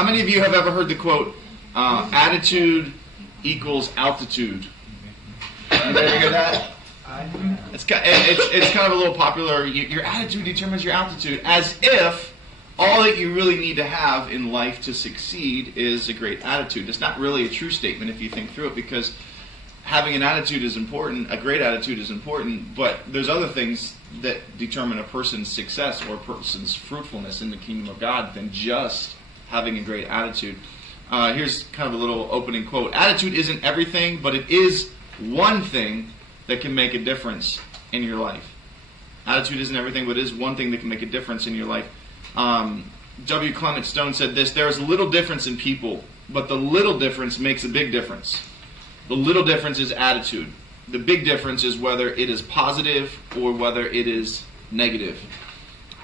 How many of you have ever heard the quote, attitude equals altitude? Anybody ever hear that? It's kind of a little popular. Your attitude determines your altitude, as if all that you really need to have in life to succeed is a great attitude. It's not really a true statement if you think through it, because having an attitude is important, a great attitude is important, but there's other things that determine a person's success or a person's fruitfulness in the kingdom of God than just having a great attitude. Here's kind of a little opening quote. Attitude isn't everything, but it is one thing that can make a difference in your life. Attitude isn't everything, but it is one thing that can make a difference in your life. W. Clement Stone said this: there is a little difference in people, but the little difference makes a big difference. The little difference is attitude. The big difference is whether it is positive or whether it is negative.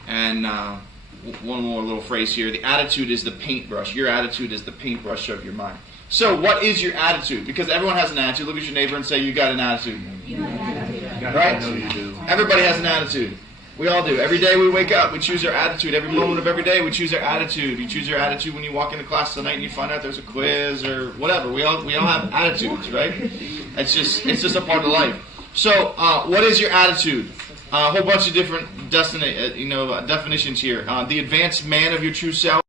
And one more little phrase here. The attitude is the paintbrush. Your attitude is the paintbrush of your mind. So what is your attitude? Because everyone has an attitude. Look at your neighbor and say, you got an attitude. You have an attitude. Right? No, you do. Everybody has an attitude. We all do. Every day we wake up, we choose our attitude. Every moment of every day, we choose our attitude. You choose your attitude when you walk into class tonight and you find out there's a quiz or whatever. We all have attitudes, right? It's just a part of life. So, what is your attitude? A whole bunch of different definitions here. The advanced man of your true self.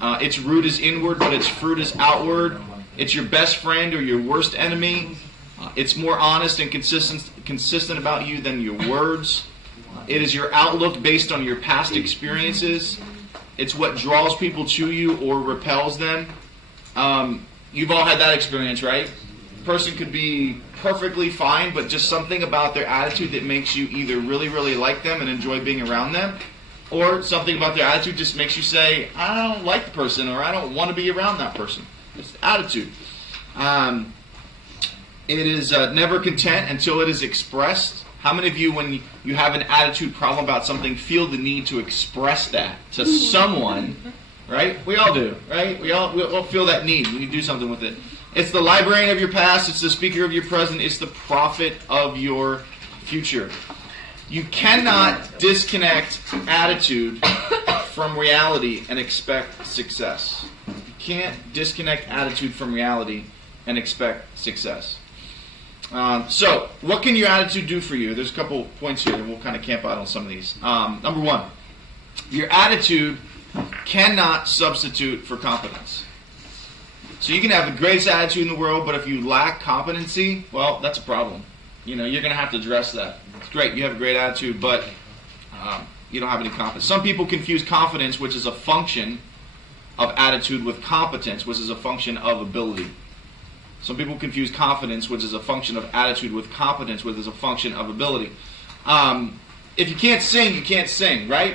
Its root is inward, but its fruit is outward. It's your best friend or your worst enemy. It's more honest and consistent about you than your words. It is your outlook based on your past experiences. It's what draws people to you or repels them. You've all had that experience, right? A person could be perfectly fine, but just something about their attitude that makes you either really, really like them and enjoy being around them, or something about their attitude just makes you say, I don't like the person, or I don't want to be around that person. It's attitude. It is never content until it is expressed. How many of you, when you have an attitude problem about something, feel the need to express that to someone? Right? We all do, right? We all feel that need when you do something with it. It's the librarian of your past. It's the speaker of your present. It's the prophet of your future. You cannot disconnect attitude from reality and expect success. You can't disconnect attitude from reality and expect success. So, what can your attitude do for you? There's a couple points here, and we'll kind of camp out on some of these. Number one, your attitude cannot substitute for competence. So you can have the greatest attitude in the world, but if you lack competency, well, that's a problem. You're going to have to address that. It's great, you have a great attitude, but you don't have any competence. Some people confuse confidence, which is a function of attitude, with competence, which is a function of ability. Some people confuse confidence, which is a function of attitude, with competence, which is a function of ability. If you can't sing, you can't sing, right?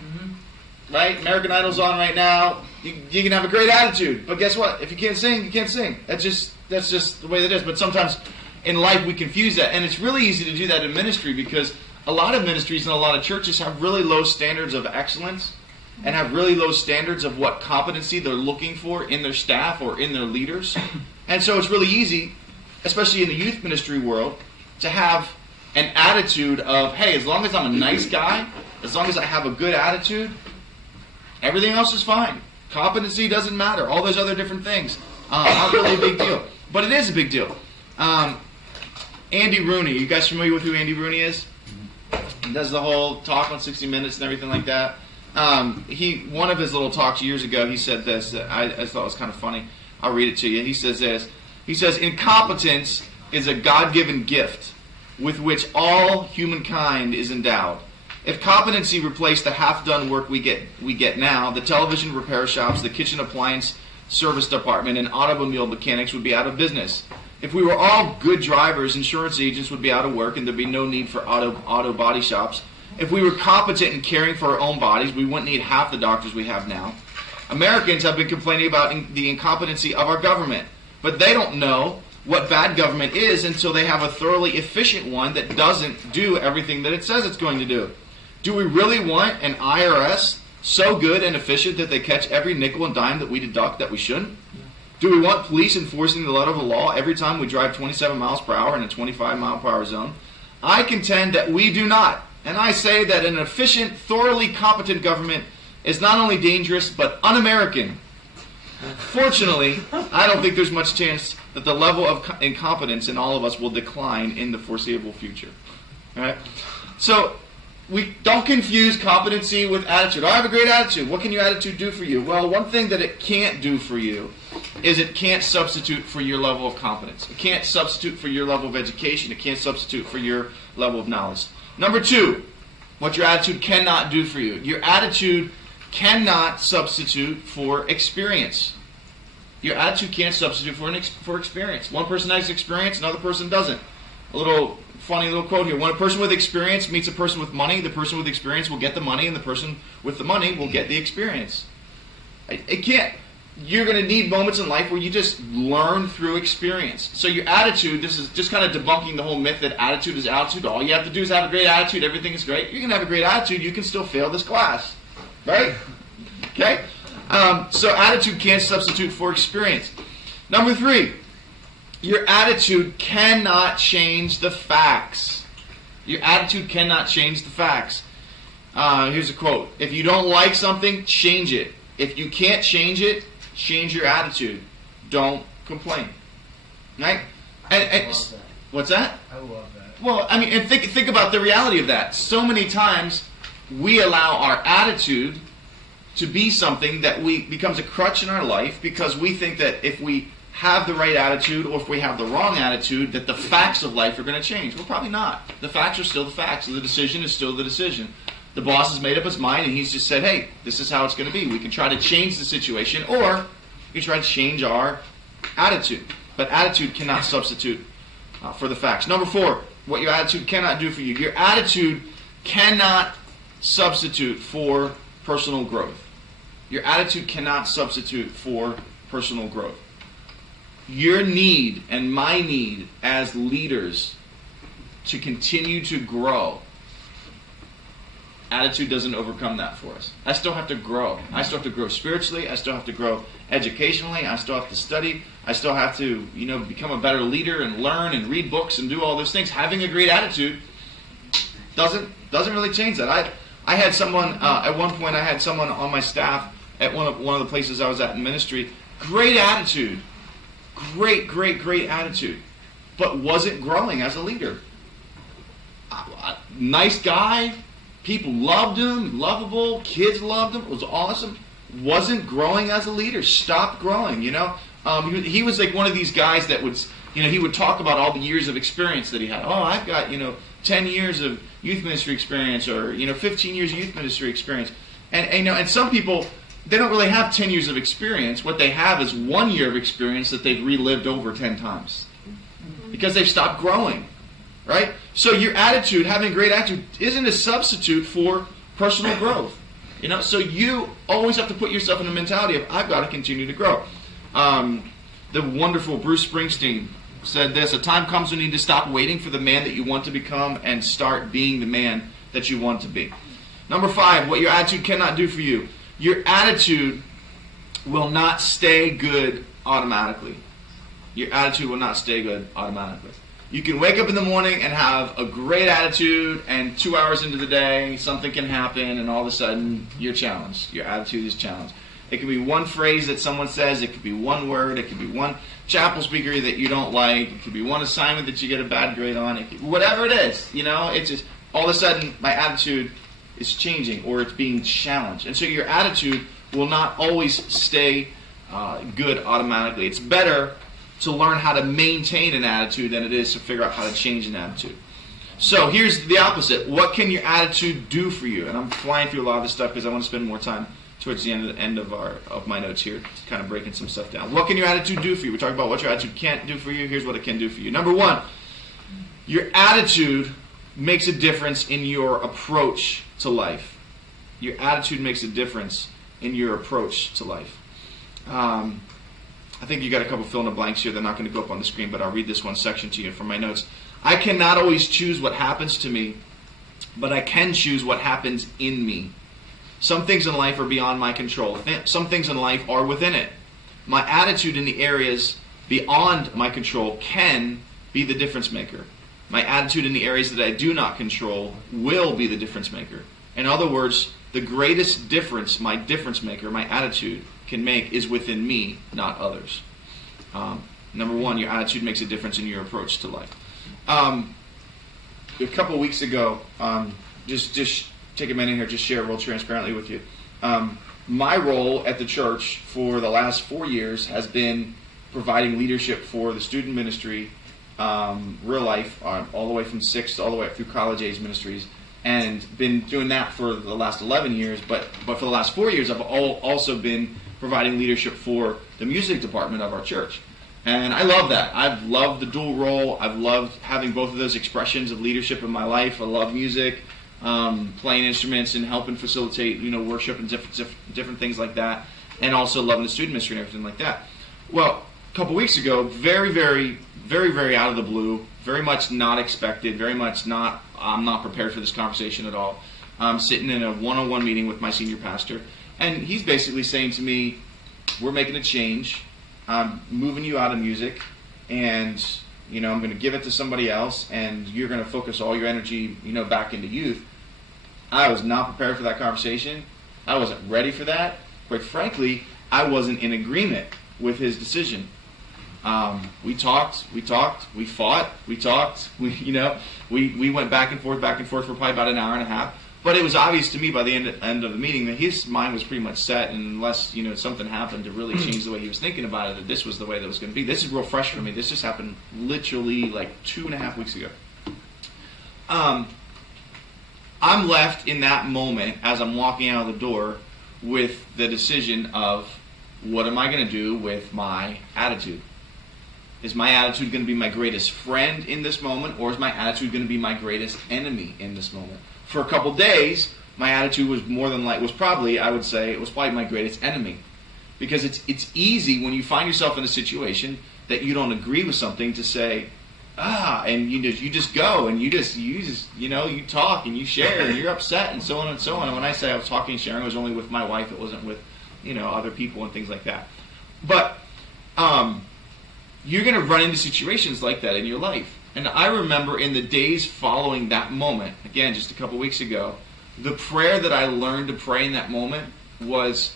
Mm-hmm. Right? American Idol's on right now. You can have a great attitude, but guess what? If you can't sing, you can't sing. That's just the way that it is. But sometimes in life we confuse that, and it's really easy to do that in ministry, because a lot of ministries and a lot of churches have really low standards of excellence and have really low standards of what competency they're looking for in their staff or in their leaders. And so it's really easy, especially in the youth ministry world, to have an attitude of, hey, as long as I'm a nice guy, as long as I have a good attitude, everything else is fine. Competency doesn't matter. All those other different things aren't really a big deal. But it is a big deal. Andy Rooney, you guys familiar with who Andy Rooney is? He does the whole talk on 60 Minutes and everything like that. One of his little talks years ago, he said this that I thought was kind of funny. I'll read it to you. He says this. He says, incompetence is a God-given gift with which all humankind is endowed. If competency replaced the half-done work we get now, the television repair shops, the kitchen appliance service department, and automobile mechanics would be out of business. If we were all good drivers, insurance agents would be out of work, and there'd be no need for auto body shops. If we were competent in caring for our own bodies, we wouldn't need half the doctors we have now. Americans have been complaining about the incompetency of our government, but they don't know what bad government is until they have a thoroughly efficient one that doesn't do everything that it says it's going to do. Do we really want an IRS so good and efficient that they catch every nickel and dime that we deduct that we shouldn't? Do we want police enforcing the letter of the law every time we drive 27 miles per hour in a 25 mile per hour zone? I contend that we do not. And I say that an efficient, thoroughly competent government is not only dangerous, but un-American Fortunately, I don't think there's much chance that the level of incompetence in all of us will decline in the foreseeable future. All right? So, we don't confuse competency with attitude. I have a great attitude. What can your attitude do for you? Well, one thing that it can't do for you is it can't substitute for your level of competence. It can't substitute for your level of education. It can't substitute for your level of knowledge. Number two, what your attitude cannot do for you. Your attitude cannot substitute for experience. Your attitude can't substitute for experience. One person has experience, another person doesn't. A little funny little quote here. When a person with experience meets a person with money, the person with experience will get the money, and the person with the money will get the experience. It can't. You're going to need moments in life where you just learn through experience. So your attitude, this is just kind of debunking the whole myth that attitude is altitude. All you have to do is have a great attitude. Everything is great. You can have a great attitude. You can still fail this class. Right? Okay? So attitude can't substitute for experience. Number three, your attitude cannot change the facts. Your attitude cannot change the facts. Here's a quote. If you don't like something, change it. If you can't change it, change your attitude. Don't complain. Right? I love that. What's that? I love that. Well, I mean, and think about the reality of that. So many times we allow our attitude to be something that becomes a crutch in our life because we think that if we have the right attitude or if we have the wrong attitude, that the facts of life are going to change. Well, probably not. The facts are still the facts. The decision is still the decision. The boss has made up his mind and he's just said, hey, this is how it's going to be. We can try to change the situation or we can try to change our attitude. But attitude cannot substitute for the facts. Number four, what your attitude cannot do for you. Your attitude cannot substitute for personal growth. Your attitude cannot substitute for personal growth. Your need and my need as leaders to continue to grow, attitude doesn't overcome that for us. I still have to grow. I still have to grow spiritually. I still have to grow educationally. I still have to study. I still have to, become a better leader and learn and read books and do all those things. Having a great attitude doesn't really change that. I had someone at one point. I had someone on my staff at one of the places I was at in ministry. Great attitude, great attitude, but wasn't growing as a leader. Nice guy, people loved him, lovable, kids loved him. It was awesome. Wasn't growing as a leader. Stopped growing. He was like one of these guys that would, he would talk about all the years of experience that he had. Oh, I've got 10 years of youth ministry experience, or 15 years of youth ministry experience, and some people, they don't really have 10 years of experience. What they have is 1 year of experience that they've relived over 10 times because they've stopped growing, right? So your attitude, having a great attitude, isn't a substitute for personal growth. So you always have to put yourself in the mentality of, I've got to continue to grow. The wonderful Bruce Springsteen said this: a time comes when you need to stop waiting for the man that you want to become and start being the man that you want to be. Number five, what your attitude cannot do for you. Your attitude will not stay good automatically. Your attitude will not stay good automatically. You can wake up in the morning and have a great attitude, and 2 hours into the day, something can happen, and all of a sudden, you're challenged. Your attitude is challenged. It can be one phrase that someone says. It could be one word. It could be one chapel speaker that you don't like. It could be one assignment that you get a bad grade on. Whatever it is, it's just all of a sudden my attitude is changing, or it's being challenged. And so your attitude will not always stay good automatically. It's better to learn how to maintain an attitude than it is to figure out how to change an attitude. So here's the opposite. What can your attitude do for you? And I'm flying through a lot of this stuff because I want to spend more time towards the end of my notes here, kind of breaking some stuff down. What can your attitude do for you? We're talking about what your attitude can't do for you. Here's what it can do for you. Number one, your attitude makes a difference in your approach to life. Your attitude makes a difference in your approach to life. I think you got a couple fill in the blanks here. They're not going to go up on the screen, but I'll read this one section to you from my notes. I cannot always choose what happens to me, but I can choose what happens in me. Some things in life are beyond my control. Some things in life are within it. My attitude in the areas beyond my control can be the difference maker. My attitude in the areas that I do not control will be the difference maker. In other words, the greatest difference, my difference maker, my attitude can make is within me, not others. Number one, your attitude makes a difference in your approach to life. A couple of weeks ago, just take a minute here, just share real transparently with you. My role at the church for the last 4 years has been providing leadership for the student ministry, Real Life, all the way from 6th all the way up through college age ministries, and been doing that for the last 11 years. But for the last 4 years, I've also been providing leadership for the music department of our church. And I love that. I've loved the dual role. I've loved having both of those expressions of leadership in my life. I love music, playing instruments and helping facilitate, worship and different things like that, and also loving the student ministry and everything like that. Well, a couple weeks ago, very, very, very, very out of the blue, very much not expected, very much not, I'm not prepared for this conversation at all. I'm sitting in a one-on-one meeting with my senior pastor, and he's basically saying to me, we're making a change. I'm moving you out of music, and I'm going to give it to somebody else, and you're going to focus all your energy, back into youth. I was not prepared for that conversation. I wasn't ready for that. Quite frankly, I wasn't in agreement with his decision. We talked, we fought, we talked. We went back and forth for probably about an hour and a half. But it was obvious to me by the end of the meeting that his mind was pretty much set, and unless something happened to really change the way he was thinking about it, that this was the way that it was going to be. This is real fresh for me. This just happened literally like 2.5 weeks ago. I'm left in that moment as I'm walking out of the door with the decision of, what am I going to do with my attitude? Is my attitude going to be my greatest friend in this moment, or is my attitude going to be my greatest enemy in this moment? For a couple days, my attitude was probably my greatest enemy. Because it's easy when you find yourself in a situation that you don't agree with something to say, and you just go and you talk and you share and you're upset and so on and so on. And when I say I was talking and sharing, it was only with my wife. It wasn't with other people and things like that. But you're going to run into situations like that in your life. And I remember in the days following that moment, again, just a couple weeks ago, the prayer that I learned to pray in that moment was,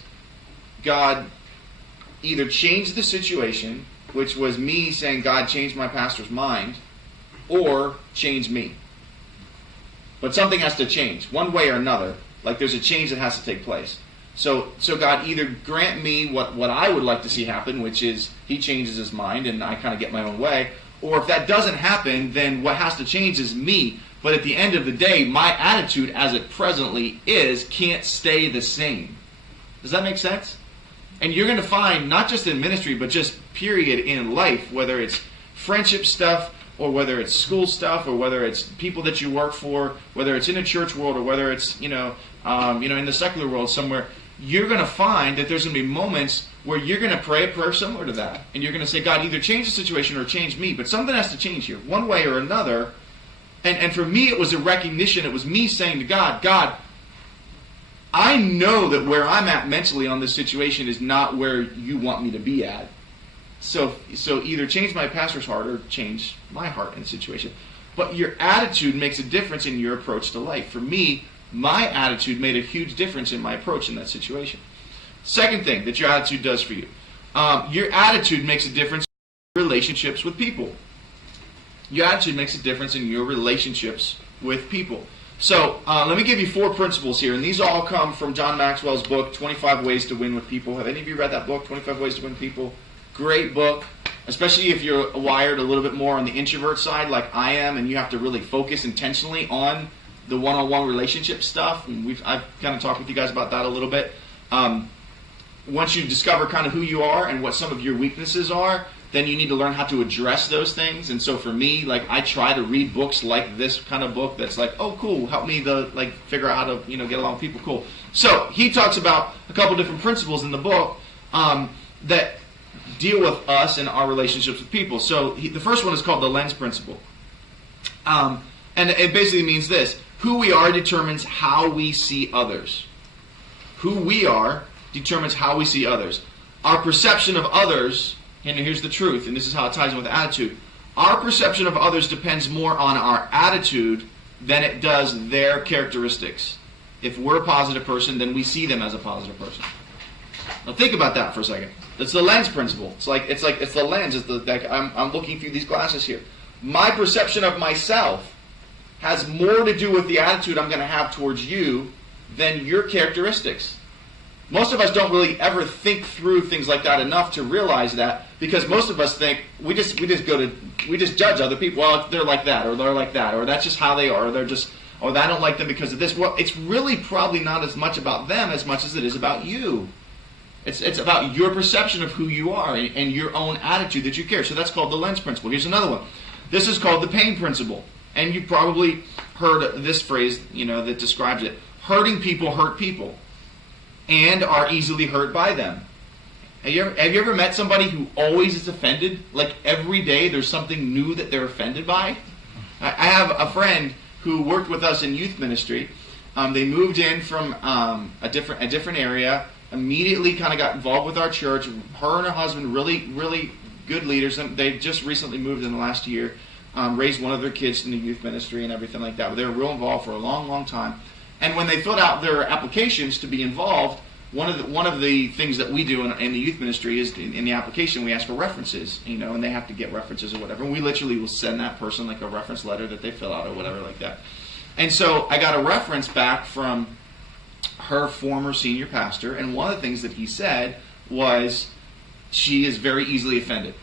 God, either change the situation, which was me saying, God, change my pastor's mind, or change me. But something has to change, one way or another. Like there's a change that has to take place. So God, either grant me what I would like to see happen, which is he changes his mind and I kind of get my own way, or if that doesn't happen, then what has to change is me. But at the end of the day, my attitude as it presently is can't stay the same. Does that make sense? And you're going to find, not just in ministry, but just period in life, whether it's friendship stuff, or whether it's school stuff, or whether it's people that you work for, whether it's in a church world, or whether it's in the secular world somewhere, you're going to find that there's going to be moments where you're going to pray a prayer similar to that. And you're going to say, God, either change the situation or change me. But something has to change here, one way or another. And for me, it was a recognition. It was me saying to God, God, I know that where I'm at mentally on this situation is not where you want me to be at. So either change my pastor's heart or change my heart in the situation. But your attitude makes a difference in your approach to life. For me, my attitude made a huge difference in my approach in that situation. Second thing that your attitude does for you. Your attitude makes a difference in your relationships with people. Your attitude makes a difference in your relationships with people. So let me give you 4 principles here. And these all come from John Maxwell's book, 25 Ways to Win with People. Have any of you read that book, 25 Ways to Win People? Great book. Especially if you're wired a little bit more on the introvert side like I am, and you have to really focus intentionally on the one-on-one relationship stuff. And I've kind of talked with you guys about that a little bit. Once you discover kind of who you are and what some of your weaknesses are, then you need to learn how to address those things. And so for me, I try to read books like this kind of book that's like, oh, cool, help me to figure out how to get along with people. Cool. So he talks about a couple different principles in the book that deal with us and our relationships with people. So the first one is called the lens principle. And it basically means this: who we are determines how we see others. Who we are determines how we see others. Our perception of others, and here's the truth, and this is how it ties in with attitude. Our perception of others depends more on our attitude than it does their characteristics. If we're a positive person, then we see them as a positive person. Now think about that for a second. It's the lens principle. It's the lens. I'm looking through these glasses here. My perception of myself has more to do with the attitude I'm going to have towards you than your characteristics. Most of us don't really ever think through things like that enough to realize that, because most of us think we just judge other people. Well, they're like that, or they're like that, or that's just how they are, or I don't like them because of this. Well, it's really probably not as much about them as much as it is about you. It's about your perception of who you are and your own attitude that you carry. So that's called the lens principle. Here's another one. This is called the pain principle. And you probably heard this phrase, that describes it. Hurting people hurt people and are easily hurt by them. Have you ever met somebody who always is offended? Like every day there's something new that they're offended by? I have a friend who worked with us in youth ministry. They moved in from a different area, immediately kind of got involved with our church. Her and her husband, really, really good leaders. They just recently moved in the last year, raised one of their kids in the youth ministry and everything like that. But they were real involved for a long, long time. And when they filled out their applications to be involved, one of the things that we do in the youth ministry is in the application we ask for references, and they have to get references or whatever. And we literally will send that person like a reference letter that they fill out or whatever like that. And so I got a reference back from her former senior pastor, and one of the things that he said was she is very easily offended.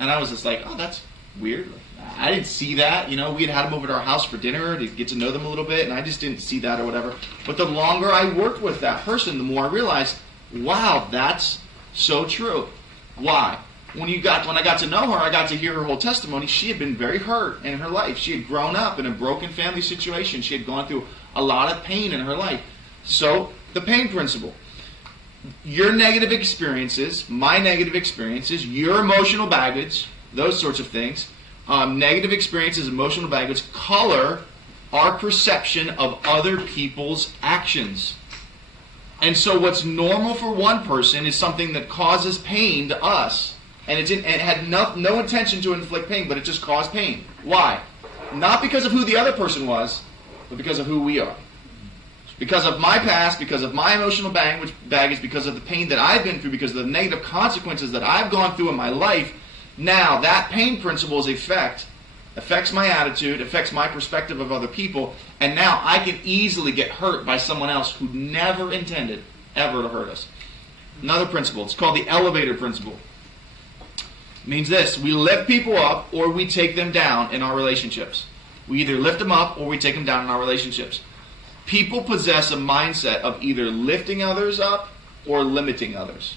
And I was just like, oh, that's weird. I didn't see that. We had them over to our house for dinner to get to know them a little bit, and I just didn't see that or whatever. But the longer I worked with that person, the more I realized, wow, that's so true. Why? When I got to know her, I got to hear her whole testimony. She had been very hurt in her life. She had grown up in a broken family situation. She had gone through a lot of pain in her life. So, the pain principle. Your negative experiences, my negative experiences, your emotional baggage, those sorts of things, negative experiences, emotional baggage, color our perception of other people's actions. And so what's normal for one person is something that causes pain to us. And it had no intention to inflict pain, but it just caused pain. Why? Not because of who the other person was, but because of who we are. Because of my past, because of my emotional baggage, because of the pain that I've been through, because of the negative consequences that I've gone through in my life, now that pain principle's affects my attitude, affects my perspective of other people, and now I can easily get hurt by someone else who never intended ever to hurt us. Another principle, it's called the elevator principle. It means this: we lift people up or we take them down in our relationships. We either lift them up or we take them down in our relationships. People possess a mindset of either lifting others up or limiting others.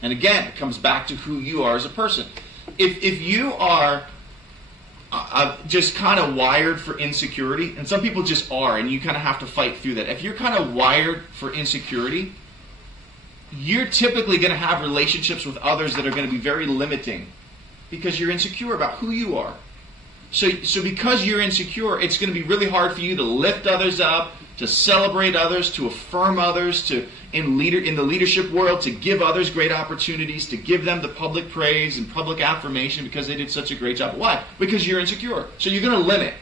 And again, it comes back to who you are as a person. If you are just kind of wired for insecurity, and some people just are, and you kind of have to fight through that. If you're kind of wired for insecurity, you're typically going to have relationships with others that are going to be very limiting because you're insecure about who you are. So because you're insecure, it's going to be really hard for you to lift others up, to celebrate others, to affirm others, to in the leadership world, to give others great opportunities, to give them the public praise and public affirmation because they did such a great job. Why? Because you're insecure. So you're going to limit.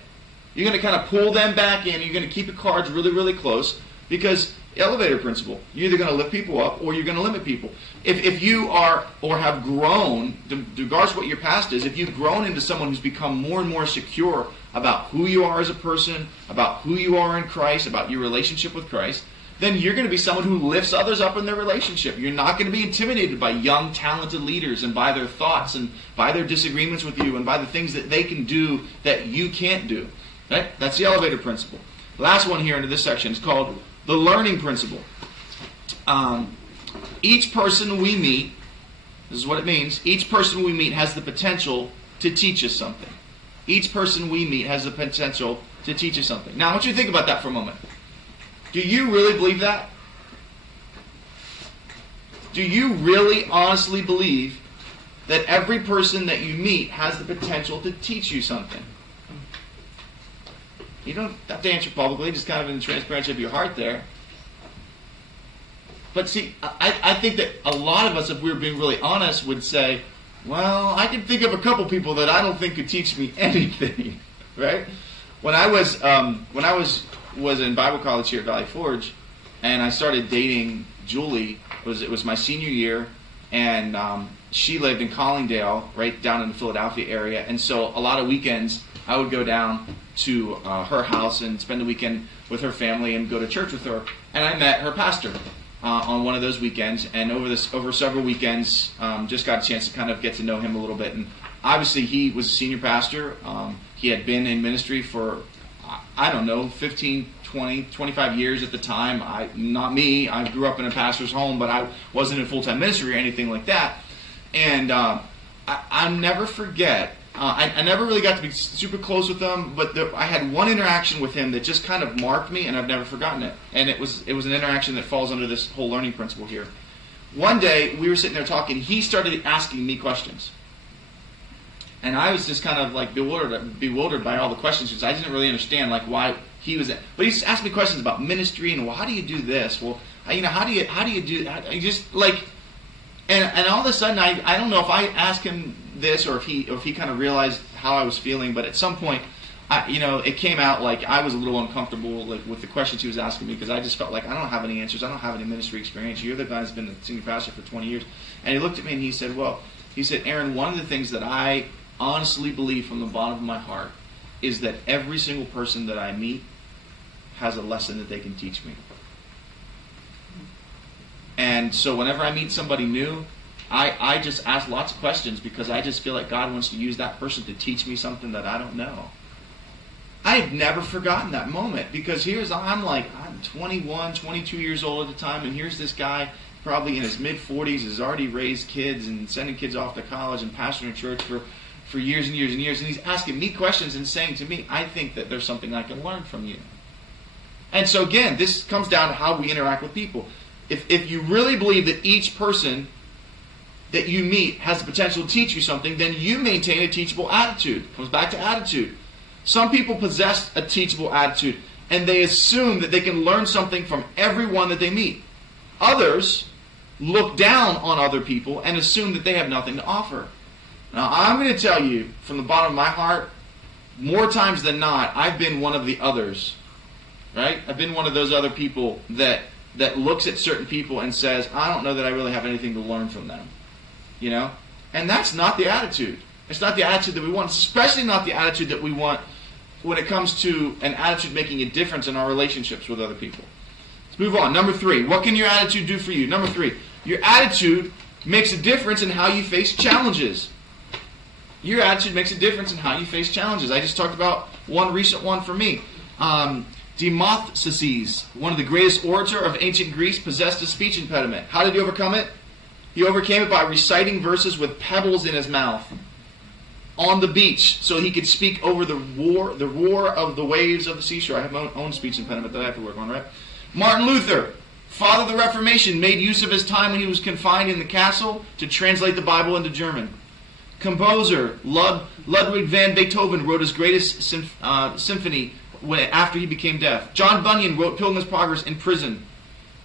You're going to kind of pull them back in. You're going to keep your cards really, really close because elevator principle. You're either going to lift people up or you're going to limit people. If you are or have grown, regardless of what your past is, if you've grown into someone who's become more and more secure about who you are as a person, about who you are in Christ, about your relationship with Christ, then you're going to be someone who lifts others up in their relationship. You're not going to be intimidated by young, talented leaders and by their thoughts and by their disagreements with you and by the things that they can do that you can't do. Right? That's the elevator principle. The last one here into this section is called the learning principle. Each person we meet, this is what it means, each person we meet has the potential to teach us something. Each person we meet has the potential to teach us something. Now, I want you to think about that for a moment. Do you really believe that? Do you really honestly believe that every person that you meet has the potential to teach you something? You don't have to answer publicly, just kind of in the transparency of your heart there. But see, I think that a lot of us, if we were being really honest, would say, well, I can think of a couple people that I don't think could teach me anything, right? When I was was in Bible college here at Valley Forge, and I started dating Julie. It was my senior year, and she lived in Collingdale, right down in the Philadelphia area. And so a lot of weekends, I would go down to her house and spend the weekend with her family and go to church with her. And I met her pastor on one of those weekends, and over several weekends, just got a chance to kind of get to know him a little bit. And obviously, he was a senior pastor. He had been in ministry for, I don't know, 15, 20, 25 years at the time. Not me. I grew up in a pastor's home, but I wasn't in full-time ministry or anything like that. And I'll never forget, I never really got to be super close with him, but I had one interaction with him that just kind of marked me, and I've never forgotten it. And it was an interaction that falls under this whole learning principle here. One day, we were sitting there talking, he started asking me questions. And I was just kind of like bewildered by all the questions, because I didn't really understand like why he was. But he asked me questions about ministry and, well, how do you do this? Well, how do you do that? I just like, and all of a sudden I don't know if I asked him this or if he kind of realized how I was feeling. But at some point, it came out like I was a little uncomfortable with the questions he was asking me, because I just felt like I don't have any answers. I don't have any ministry experience. You're the guy who's been a senior pastor for 20 years. And he looked at me and he said, Aaron, one of the things that I honestly believe from the bottom of my heart is that every single person that I meet has a lesson that they can teach me. And so whenever I meet somebody new, I just ask lots of questions, because I just feel like God wants to use that person to teach me something that I don't know. I've never forgotten that moment, because I'm 21, 22 years old at the time, and here's this guy probably in his mid-40s, has already raised kids and sending kids off to college and pastoring a church for years and years and years, and he's asking me questions and saying to me, I think that there's something I can learn from you. And so again, this comes down to how we interact with people. If you really believe that each person that you meet has the potential to teach you something, then you maintain a teachable attitude. It comes back to attitude. Some people possess a teachable attitude, and they assume that they can learn something from everyone that they meet. Others look down on other people and assume that they have nothing to offer. Now, I'm going to tell you, from the bottom of my heart, more times than not, I've been one of the others. Right? I've been one of those other people that looks at certain people and says, I don't know that I really have anything to learn from them. And that's not the attitude. It's not the attitude that we want, especially not the attitude that we want when it comes to an attitude making a difference in our relationships with other people. Let's move on. Number 3, what can your attitude do for you? Number 3, your attitude makes a difference in how you face challenges. Your attitude makes a difference in how you face challenges. I just talked about one recent one for me. Demosthenes, one of the greatest orator of ancient Greece, possessed a speech impediment. How did he overcome it? He overcame it by reciting verses with pebbles in his mouth on the beach, so he could speak over the roar of the waves of the seashore. I have my own speech impediment that I have to work on, right? Martin Luther, father of the Reformation, made use of his time when he was confined in the castle to translate the Bible into German. Composer Ludwig van Beethoven wrote his greatest symphony after he became deaf. John Bunyan wrote Pilgrim's Progress in prison.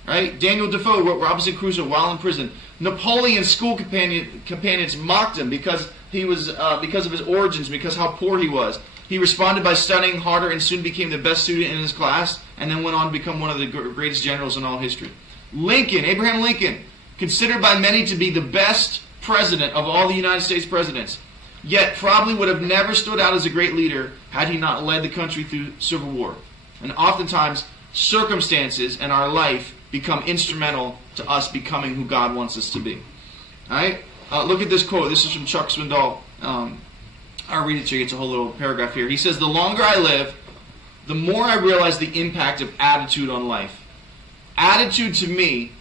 Right? Daniel Defoe wrote Robinson Crusoe while in prison. Napoleon's school companions mocked him because of his origins, because how poor he was. He responded by studying harder and soon became the best student in his class, and then went on to become one of the greatest generals in all history. Abraham Lincoln, considered by many to be the best president of all the United States presidents, yet probably would have never stood out as a great leader had he not led the country through civil war. And oftentimes, circumstances in our life become instrumental to us becoming who God wants us to be. All right? Look at this quote. This is from Chuck Swindoll. I'll read it to you. It's a whole little paragraph here. He says, "The longer I live, the more I realize the impact of attitude on life. Attitude to me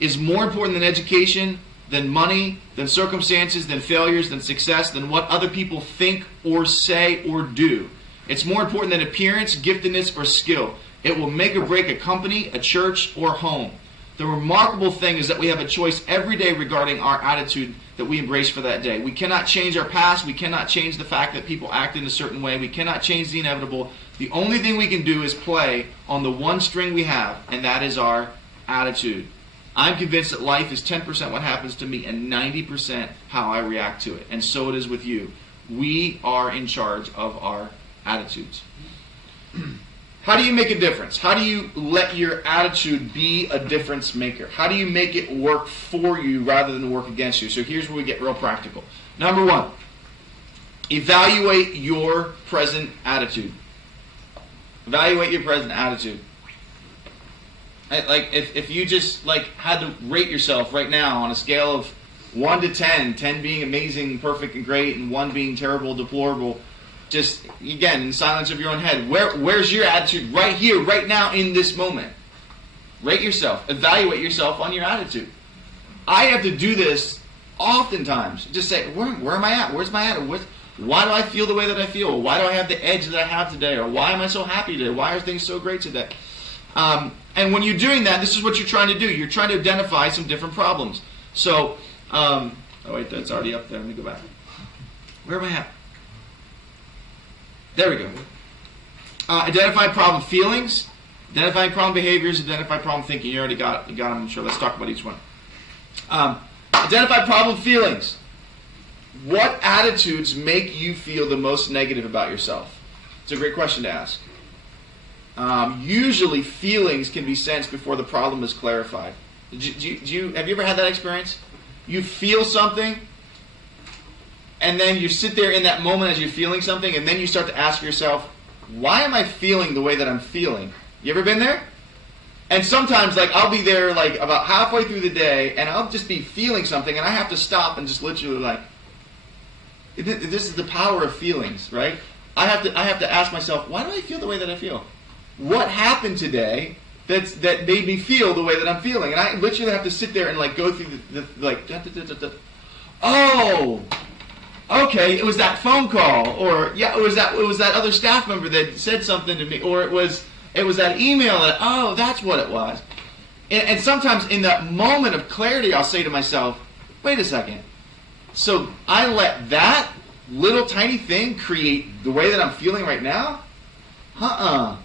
is more important than education, than money, than circumstances, than failures, than success, than what other people think or say or do. It's more important than appearance, giftedness, or skill. It will make or break a company, a church, or home. The remarkable thing is that we have a choice every day regarding our attitude that we embrace for that day. We cannot change our past. We cannot change the fact that people act in a certain way. We cannot change the inevitable. The only thing we can do is play on the one string we have, and that is our attitude. I'm convinced that life is 10% what happens to me and 90% how I react to it. And so it is with you. We are in charge of our attitudes." How do you make a difference? How do you let your attitude be a difference maker? How do you make it work for you rather than work against you? So here's where we get real practical. Number one, evaluate your present attitude. Evaluate your present attitude. Like if you just had to rate yourself right now on a scale of 1 to 10, 10 being amazing, perfect, and great, and 1 being terrible, deplorable, just, again, in silence of your own head, where's your attitude right here, right now, in this moment? Rate yourself. Evaluate yourself on your attitude. I have to do this oftentimes. Just say, where am I at? Where's my attitude? Why do I feel the way that I feel? Why do I have the edge that I have today? Or why am I so happy today? Why are things so great today? And when you're doing that, this is what you're trying to do. You're trying to identify some different problems. So, oh wait, that's already up there. Let me go back. Where am I at? There we go. Identify problem feelings, identify problem behaviors, identify problem thinking. You already got them, I'm sure. Let's talk about each one. Identify problem feelings. What attitudes make you feel the most negative about yourself? It's a great question to ask. Usually feelings can be sensed before the problem is clarified. Have you ever had that experience? You feel something, and then you sit there in that moment as you're feeling something, and then you start to ask yourself, why am I feeling the way that I'm feeling? You ever been there? And sometimes, I'll be there, about halfway through the day, and I'll just be feeling something, and I have to stop and just literally, this is the power of feelings, right? I have to ask myself, why do I feel the way that I feel? What happened today that made me feel the way that I'm feeling? And I literally have to sit there and, go through oh, okay, it was that phone call, or yeah, it was that other staff member that said something to me, or it was that email that, oh, that's what it was. And sometimes in that moment of clarity, I'll say to myself, wait a second. So I let that little tiny thing create the way that I'm feeling right now? No.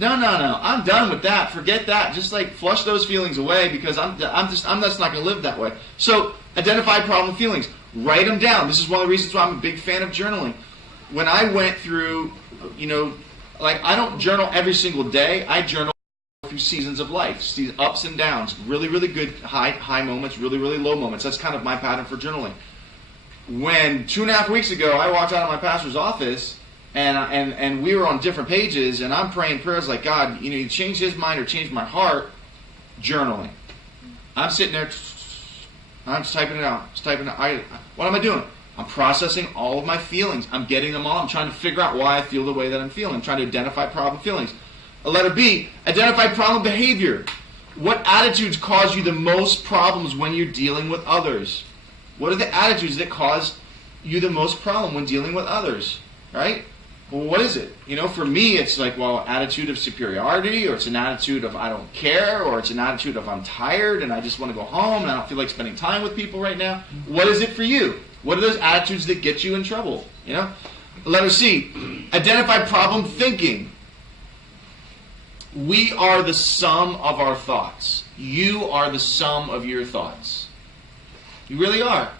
I'm done with that. Forget that. Just flush those feelings away, because I'm just not going to live that way. So identify problem feelings. Write them down. This is one of the reasons why I'm a big fan of journaling. When I went through, I don't journal every single day. I journal through seasons of life, ups and downs, really, really good high moments, really, really low moments. That's kind of my pattern for journaling. When 2.5 weeks ago I walked out of my pastor's office, and we were on different pages, and I'm praying prayers like, God, you change his mind or change my heart. Journaling. I'm sitting there, I'm just typing it out. What am I doing? I'm processing all of my feelings. I'm getting them all. I'm trying to figure out why I feel the way that I'm feeling. I'm trying to identify problem feelings. Letter B, identify problem behavior. What attitudes cause you the most problems when you're dealing with others? What are the attitudes that cause you the most problem when dealing with others? Right? Well, what is it? For me, it's attitude of superiority, or it's an attitude of I don't care, or it's an attitude of I'm tired and I just want to go home and I don't feel like spending time with people right now. What is it for you? What are those attitudes that get you in trouble? Letter C, identify problem thinking. We are the sum of our thoughts. You are the sum of your thoughts. You really are.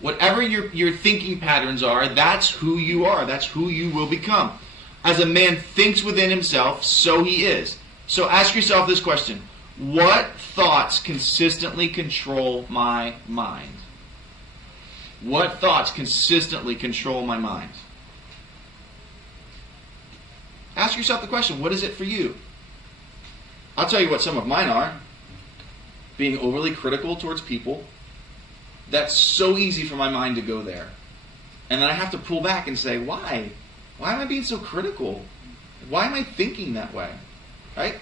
Whatever your thinking patterns are, that's who you are. That's who you will become. As a man thinks within himself, so he is. So ask yourself this question. What thoughts consistently control my mind? What thoughts consistently control my mind? Ask yourself the question, what is it for you? I'll tell you what some of mine are. Being overly critical towards people. That's so easy for my mind to go there. And then I have to pull back and say, why? Why am I being so critical? Why am I thinking that way? Right?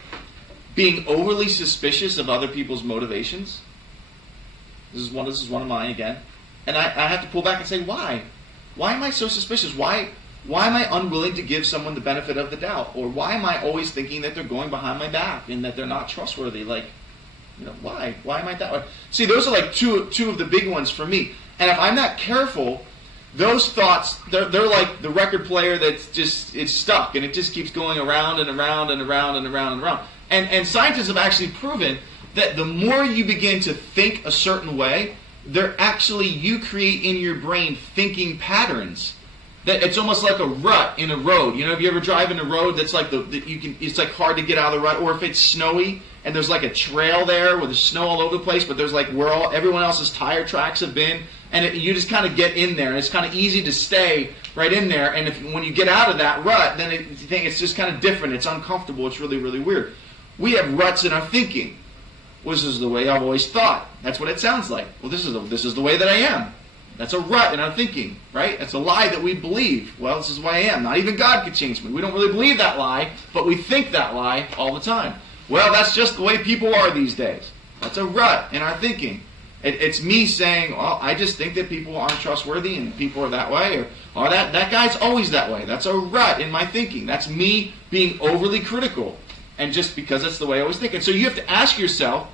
Being overly suspicious of other people's motivations. This is one of mine again. And I have to pull back and say, why? Why am I so suspicious? Why am I unwilling to give someone the benefit of the doubt? Or why am I always thinking that they're going behind my back and that they're not trustworthy? Why? Why am I that way? See, those are two of the big ones for me. And if I'm not careful, those thoughts, they're like the record player it's stuck, and it just keeps going around and around and around and around and around. And scientists have actually proven that the more you begin to think a certain way, you create in your brain thinking patterns that it's almost like a rut in a road. You know, have you ever drive in a road that's like it's like hard to get out of the rut, or if it's snowy and there's like a trail there where there's snow all over the place, but there's like where everyone else's tire tracks have been, and you just kind of get in there, and it's kind of easy to stay right in there. And when you get out of that rut, then you think it's just kind of different. It's uncomfortable. It's really, really weird. We have ruts in our thinking. Well, this is the way I've always thought. That's what it sounds like. Well, this is the way that I am. That's a rut in our thinking, right? That's a lie that we believe. Well, this is the way I am. Not even God could change me. We don't really believe that lie, but we think that lie all the time. Well, that's just the way people are these days. That's a rut in our thinking. It's me saying, well, I just think that people aren't trustworthy and people are that way, or that guy's always that way. That's a rut in my thinking. That's me being overly critical, and just because that's the way I always think. And so you have to ask yourself,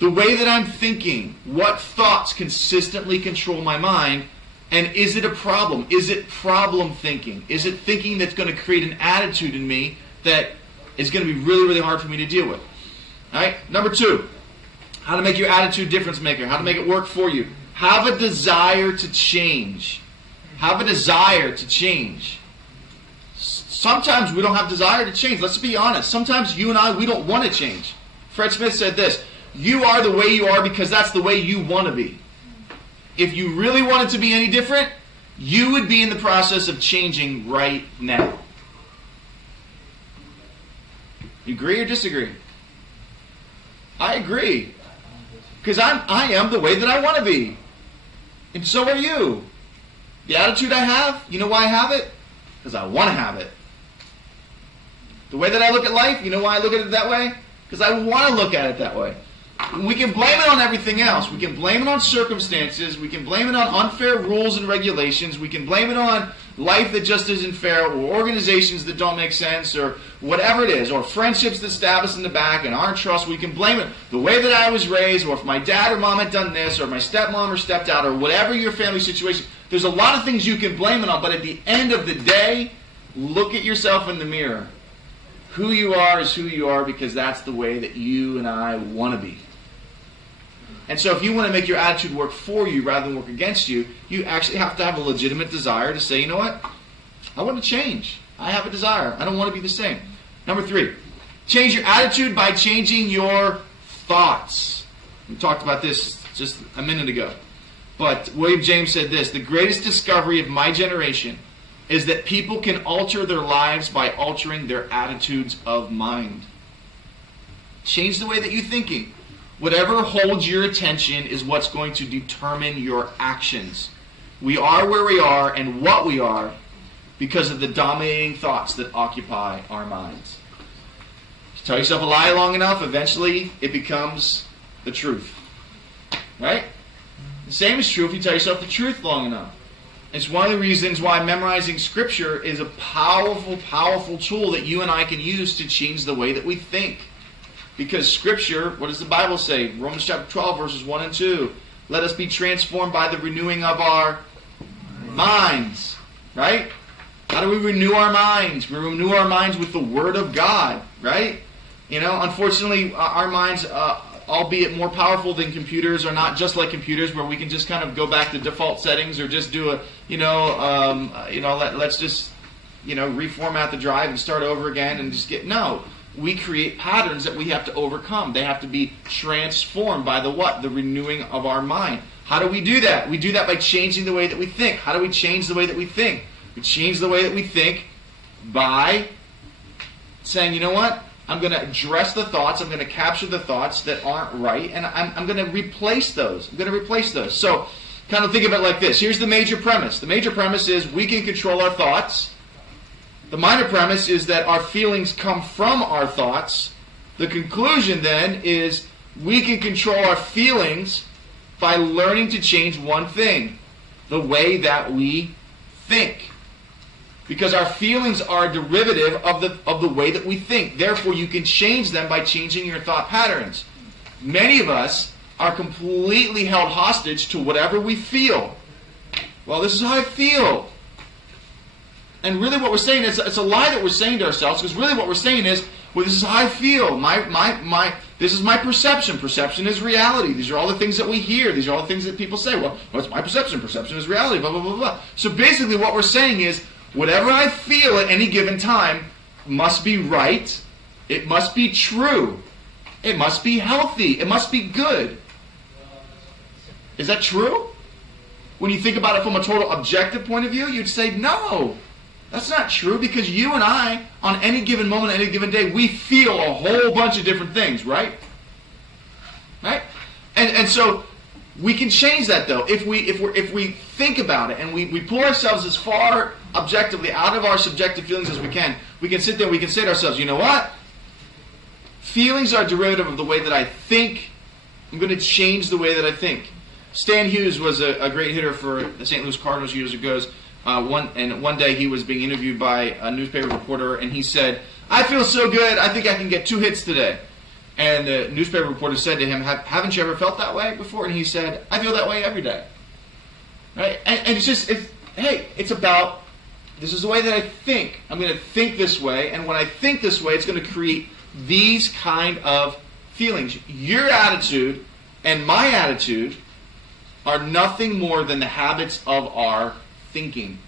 the way that I'm thinking, what thoughts consistently control my mind, and is it a problem? Is it problem thinking? Is it thinking that's going to create an attitude in me that is going to be really, really hard for me to deal with? All right. Number 2, how to make your attitude difference maker, how to make it work for you. Have a desire to change. Have a desire to change. Sometimes we don't have desire to change. Let's be honest. Sometimes you and I, we don't want to change. Fred Smith said this, you are the way you are because that's the way you want to be. If you really wanted to be any different, you would be in the process of changing right now. You agree or disagree? I agree. Because I am the way that I want to be. And so are you. The attitude I have, you know why I have it? Because I want to have it. The way that I look at life, you know why I look at it that way? Because I want to look at it that way. We can blame it on everything else. We can blame it on circumstances. We can blame it on unfair rules and regulations. We can blame it on life that just isn't fair, or organizations that don't make sense, or whatever it is, or friendships that stab us in the back and aren't trust. We can blame it the way that I was raised, or if my dad or mom had done this, or my stepmom or stepdad, or whatever your family situation. There's a lot of things you can blame it on, but at the end of the day, look at yourself in the mirror. Who you are is who you are because that's the way that you and I want to be. And so if you want to make your attitude work for you rather than work against you, you actually have to have a legitimate desire to say, you know what? I want to change. I have a desire. I don't want to be the same. Number 3, change your attitude by changing your thoughts. We talked about this just a minute ago. But William James said this, the greatest discovery of my generation is that people can alter their lives by altering their attitudes of mind. Change the way that you're thinking. Whatever holds your attention is what's going to determine your actions. We are where we are and what we are because of the dominating thoughts that occupy our minds. If you tell yourself a lie long enough, eventually it becomes the truth. Right? The same is true if you tell yourself the truth long enough. It's one of the reasons why memorizing Scripture is a powerful, powerful tool that you and I can use to change the way that we think. Because Scripture, what does the Bible say? Romans chapter 12, verses 1 and 2. Let us be transformed by the renewing of our minds. Right? How do we renew our minds? We renew our minds with the Word of God. Right? You know, unfortunately, our minds, albeit more powerful than computers, are not just like computers where we can just kind of go back to default settings or just do let's just, reformat the drive and start over again and just get, no. We create patterns that we have to overcome. They have to be transformed by the what? The renewing of our mind. How do we do that? We do that by changing the way that we think. How do we change the way that we think? We change the way that we think by saying, you know what? I'm going to address the thoughts. I'm going to capture the thoughts that aren't right, and I'm going to replace those. So kind of think of it like this. Here's the major premise. The major premise is we can control our thoughts. The minor premise is that our feelings come from our thoughts. The conclusion then is we can control our feelings by learning to change one thing, the way that we think. Because our feelings are a derivative of the way that we think. Therefore, you can change them by changing your thought patterns. Many of us are completely held hostage to whatever we feel. Well, this is how I feel. And really what we're saying is, it's a lie that we're saying to ourselves, because really what we're saying is, well, this is how I feel. This is my perception. Perception is reality. These are all the things that we hear. These are all the things that people say. Well, it's my perception. Perception is reality, blah, blah, blah, blah. So basically what we're saying is, whatever I feel at any given time must be right. It must be true. It must be healthy. It must be good. Is that true? When you think about it from a total objective point of view, you'd say, no, that's not true, because you and I, on any given moment, any given day, we feel a whole bunch of different things, right? Right? And so we can change that, though. If we think about it and we pull ourselves as far objectively out of our subjective feelings as we can sit there and we can say to ourselves, you know what? Feelings are derivative of the way that I think. I'm going to change the way that I think. Stan Hughes was a great hitter for the St. Louis Cardinals years ago. One day he was being interviewed by a newspaper reporter, and he said, I feel so good, I think I can get 2 hits today. And the newspaper reporter said to him, haven't you ever felt that way before? And he said, I feel that way every day. Right? And it's about, this is the way that I think. I'm going to think this way, and when I think this way, it's going to create these kind of feelings. Your attitude and my attitude are nothing more than the habits of our thinking.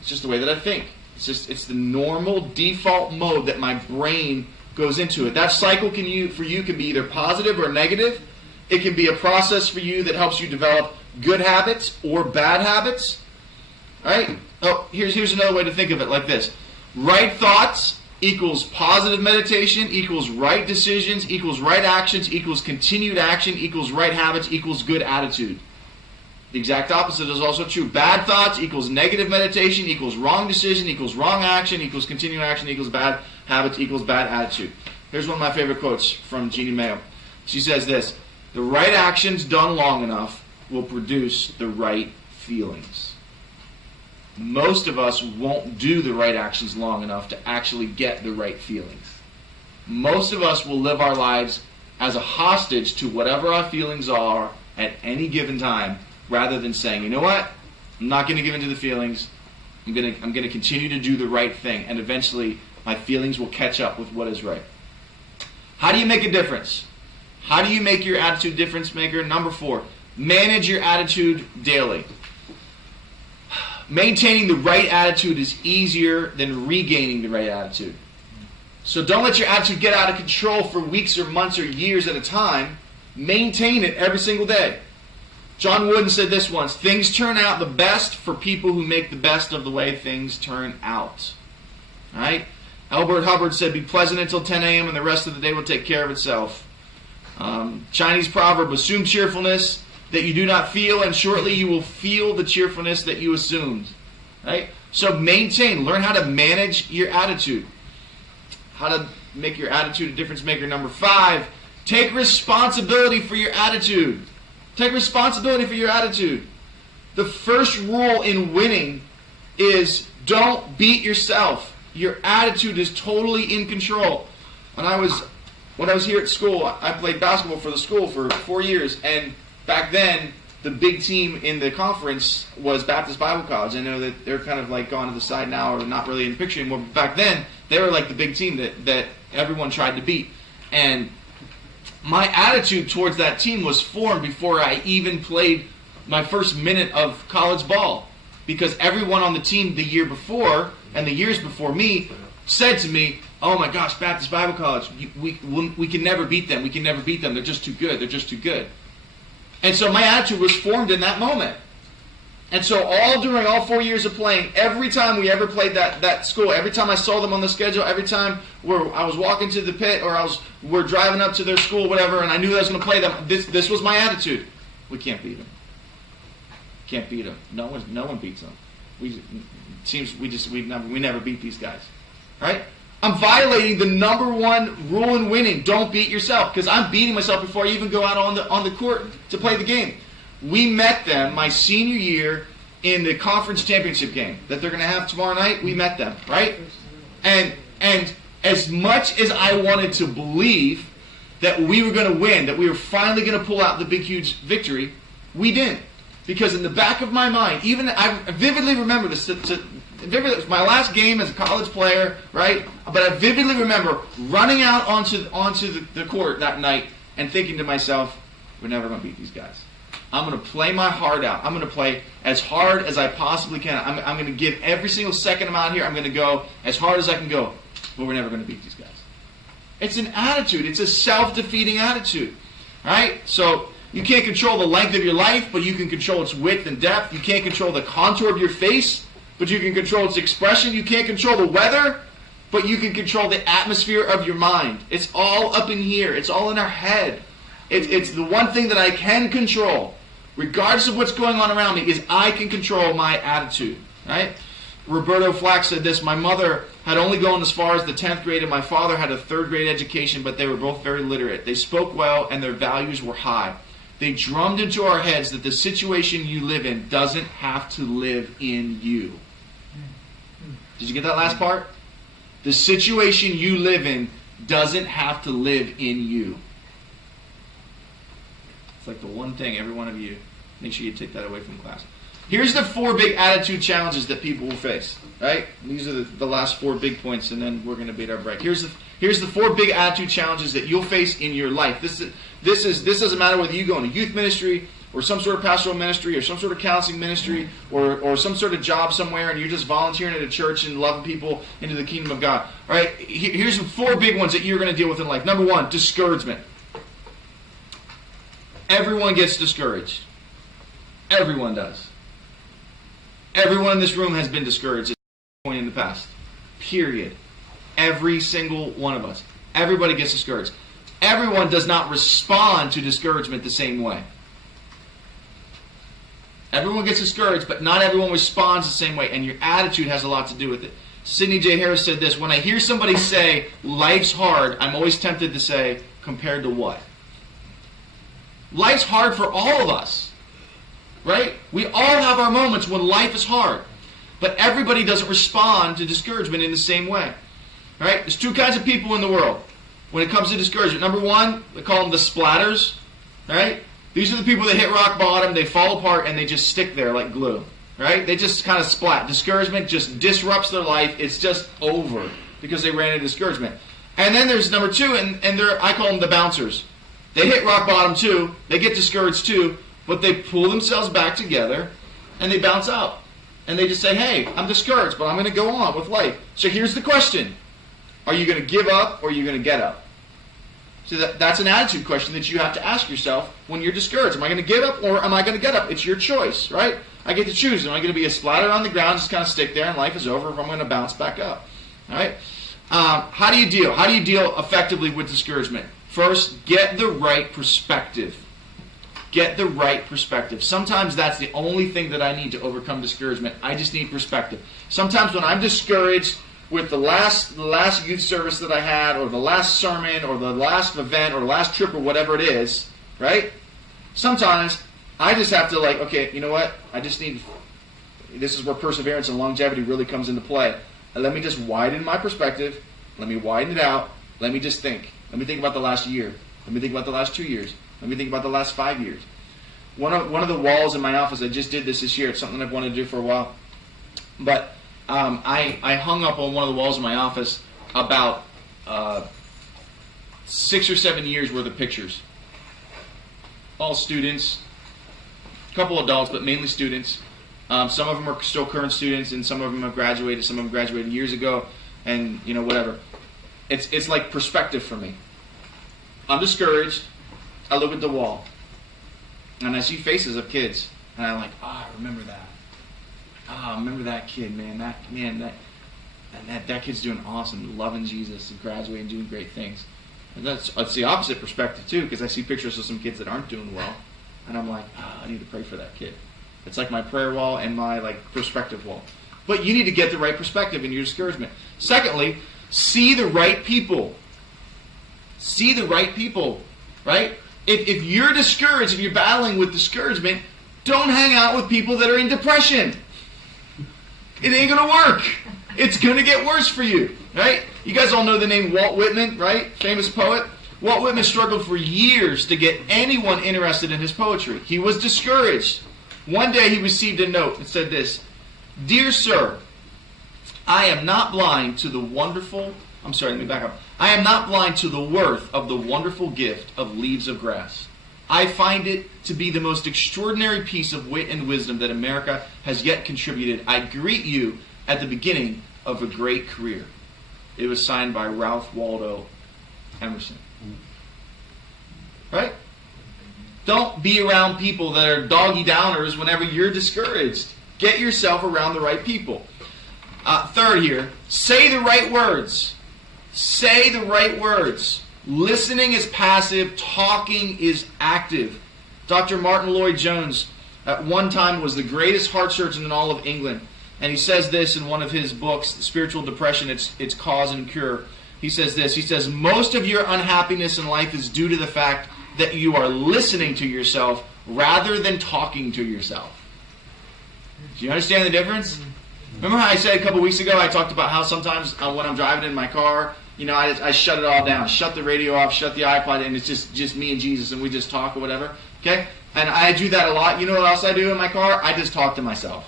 It's just the way that I think. It's the normal default mode that my brain goes into it. That cycle can be either positive or negative. It can be a process for you that helps you develop good habits or bad habits. All right? Oh, here's another way to think of it like this. Right thoughts equals positive meditation, equals right decisions, equals right actions, equals continued action, equals right habits, equals good attitude. The exact opposite is also true. Bad thoughts equals negative meditation, equals wrong decision, equals wrong action, equals continued action, equals bad habits, equals bad attitude. Here's one of my favorite quotes from Jeannie Mayo. She says this, the right actions done long enough will produce the right feelings. Most of us won't do the right actions long enough to actually get the right feelings. Most of us will live our lives as a hostage to whatever our feelings are at any given time, rather than saying, you know what? I'm not going to give in to the feelings. I'm going to continue to do the right thing, and eventually my feelings will catch up with what is right. How do you make a difference? How do you make your attitude difference maker? Number 4, manage your attitude daily. Maintaining the right attitude is easier than regaining the right attitude. So don't let your attitude get out of control for weeks or months or years at a time. Maintain it every single day. John Wooden said this once, things turn out the best for people who make the best of the way things turn out. All right? Albert Hubbard said, be pleasant until 10 a.m. and the rest of the day will take care of itself. Chinese proverb, assume cheerfulness that you do not feel, and shortly you will feel the cheerfulness that you assumed. Right? So maintain, learn how to manage your attitude. How to make your attitude a difference maker. Number 5, take responsibility for your attitude. Take responsibility for your attitude. The first rule in winning is don't beat yourself. Your attitude is totally in control. When I was here at school, I played basketball for the school for 4 years, and back then, the big team in the conference was Baptist Bible College. I know that they're kind of like gone to the side now or not really in the picture anymore. But back then, they were like the big team that everyone tried to beat. And my attitude towards that team was formed before I even played my first minute of college ball. Because everyone on the team the year before and the years before me said to me, oh my gosh, Baptist Bible College, we can never beat them. We can never beat them. They're just too good. They're just too good. And so my attitude was formed in that moment. And so during all 4 years of playing, every time we ever played that school, every time I saw them on the schedule, every time I was walking to the pit or we're driving up to their school, whatever, and I knew I was going to play them, this was my attitude. We can't beat them. Can't beat them. No one beats them. We never beat these guys. Right? I'm violating the number 1 rule in winning. Don't beat yourself, because I'm beating myself before I even go out on the court to play the game. We met them my senior year in the conference championship game that they're going to have tomorrow night. We met them, right? And as much as I wanted to believe that we were going to win, that we were finally going to pull out the big, huge victory, we didn't. Because in the back of my mind, even I vividly remember this to vividly, my last game as a college player, right? But I vividly remember running out onto the court that night and thinking to myself, we're never going to beat these guys. I'm going to play my heart out. I'm going to play as hard as I possibly can. I'm going to give every single second I'm out here. I'm going to go as hard as I can go. But we're never going to beat these guys. It's an attitude. It's a self-defeating attitude. All right? So you can't control the length of your life, but you can control its width and depth. You can't control the contour of your face, but you can control its expression. You can't control the weather, but you can control the atmosphere of your mind. It's all up in here. It's all in our head. It's the one thing that I can control, regardless of what's going on around me, is I can control my attitude. Right? Roberto Flack said this: my mother had only gone as far as the 10th grade, and my father had a 3rd grade education, but they were both very literate. They spoke well, and their values were high. They drummed into our heads that the situation you live in doesn't have to live in you. Did you get that last part? The situation you live in doesn't have to live in you. It's like the one thing, every one of you, make sure you take that away from class. Here's the 4 big attitude challenges that people will face. Right? These are the last 4 big points, and then we're going to beat our break. Here's the 4 big attitude challenges that you'll face in your life. This doesn't matter whether you go into youth ministry or some sort of pastoral ministry or some sort of counseling ministry or some sort of job somewhere, and you're just volunteering at a church and loving people into the kingdom of God. All right? Here's the 4 big ones that you're going to deal with in life. Number 1, discouragement. Everyone gets discouraged. Everyone does. Everyone in this room has been discouraged at some point in the past. Period. Every single one of us. Everybody gets discouraged. Everyone does not respond to discouragement the same way. Everyone gets discouraged, but not everyone responds the same way, and your attitude has a lot to do with it. Sidney J. Harris said this: when I hear somebody say, life's hard, I'm always tempted to say, compared to what? Life's hard for all of us. Right? We all have our moments when life is hard. But everybody doesn't respond to discouragement in the same way. Right? There's 2 kinds of people in the world when it comes to discouragement. Number 1, they call them the splatters. Right? These are the people that hit rock bottom, they fall apart, and they just stick there like glue. Right? They just kind of splat. Discouragement just disrupts their life. It's just over because they ran into discouragement. And then there's number 2, and I call them the bouncers. They hit rock bottom too. They get discouraged too. But they pull themselves back together and they bounce out. And they just say, hey, I'm discouraged, but I'm going to go on with life. So here's the question. Are you going to give up or are you going to get up? So that's an attitude question that you have to ask yourself when you're discouraged. Am I going to give up or am I going to get up? It's your choice, right? I get to choose. Am I going to be a splatter on the ground, just kind of stick there and life is over, or am I going to bounce back up? All right? How do you deal? How do you deal effectively with discouragement? First, get the right perspective. Get the right perspective. Sometimes that's the only thing that I need to overcome discouragement. I just need perspective. Sometimes when I'm discouraged with the last youth service that I had, or the last sermon, or the last event, or the last trip, or whatever it is, right? Sometimes I just have to okay, you know what? This is where perseverance and longevity really comes into play. Let me just widen my perspective. Let me widen it out. Let me just think. Let me think about the last year. Let me think about the last 2 years. Let me think about the last 5 years. One of the walls in my office, I just did this year. It's something I've wanted to do for a while. But I hung up on one of the walls in my office about 6 or 7 years worth of pictures. All students, a couple adults, but mainly students. Some of them are still current students, and some of them have graduated. Some of them graduated years ago, and whatever. It's like perspective for me. I'm discouraged. I look at the wall, and I see faces of kids, and I'm like, I remember that. I remember that kid, man. That kid's doing awesome, loving Jesus, and graduating, doing great things. And that's the opposite perspective too, because I see pictures of some kids that aren't doing well, and I'm like, I need to pray for that kid. It's like my prayer wall and my perspective wall. But you need to get the right perspective in your discouragement. Secondly, see the right people. See the right people, right? If you're discouraged, if you're battling with discouragement, don't hang out with people that are in depression. It ain't going to work. It's going to get worse for you, right? You guys all know the name Walt Whitman, right? Famous poet. Walt Whitman struggled for years to get anyone interested in his poetry. He was discouraged. One day he received a note that said this: "Dear sir, I am not blind to the wonderful, I'm sorry, let me back up. I am not blind to the worth of the wonderful gift of leaves of grass. I find it to be the most extraordinary piece of wit and wisdom that America has yet contributed. I greet you at the beginning of a great career. It was signed by Ralph Waldo Emerson. Right? Don't be around people that are doggy downers whenever you're discouraged. Get yourself around the right people. Third here, say the right words. Say the right words. Listening is passive, talking is active. Dr. Martin Lloyd-Jones at one time was the greatest heart surgeon in all of England. And he says this in one of his books, Spiritual Depression, Its Cause and Cure. He says this, he says, most of your unhappiness in life is due to the fact that you are listening to yourself rather than talking to yourself. Do you understand the difference? Remember how I said a couple weeks ago, I talked about how sometimes when I'm driving in my car, I shut it all down, shut the radio off, shut the iPod, and it's just me and Jesus, and we just talk or whatever. Okay? And I do that a lot. You know what else I do in my car? I just talk to myself.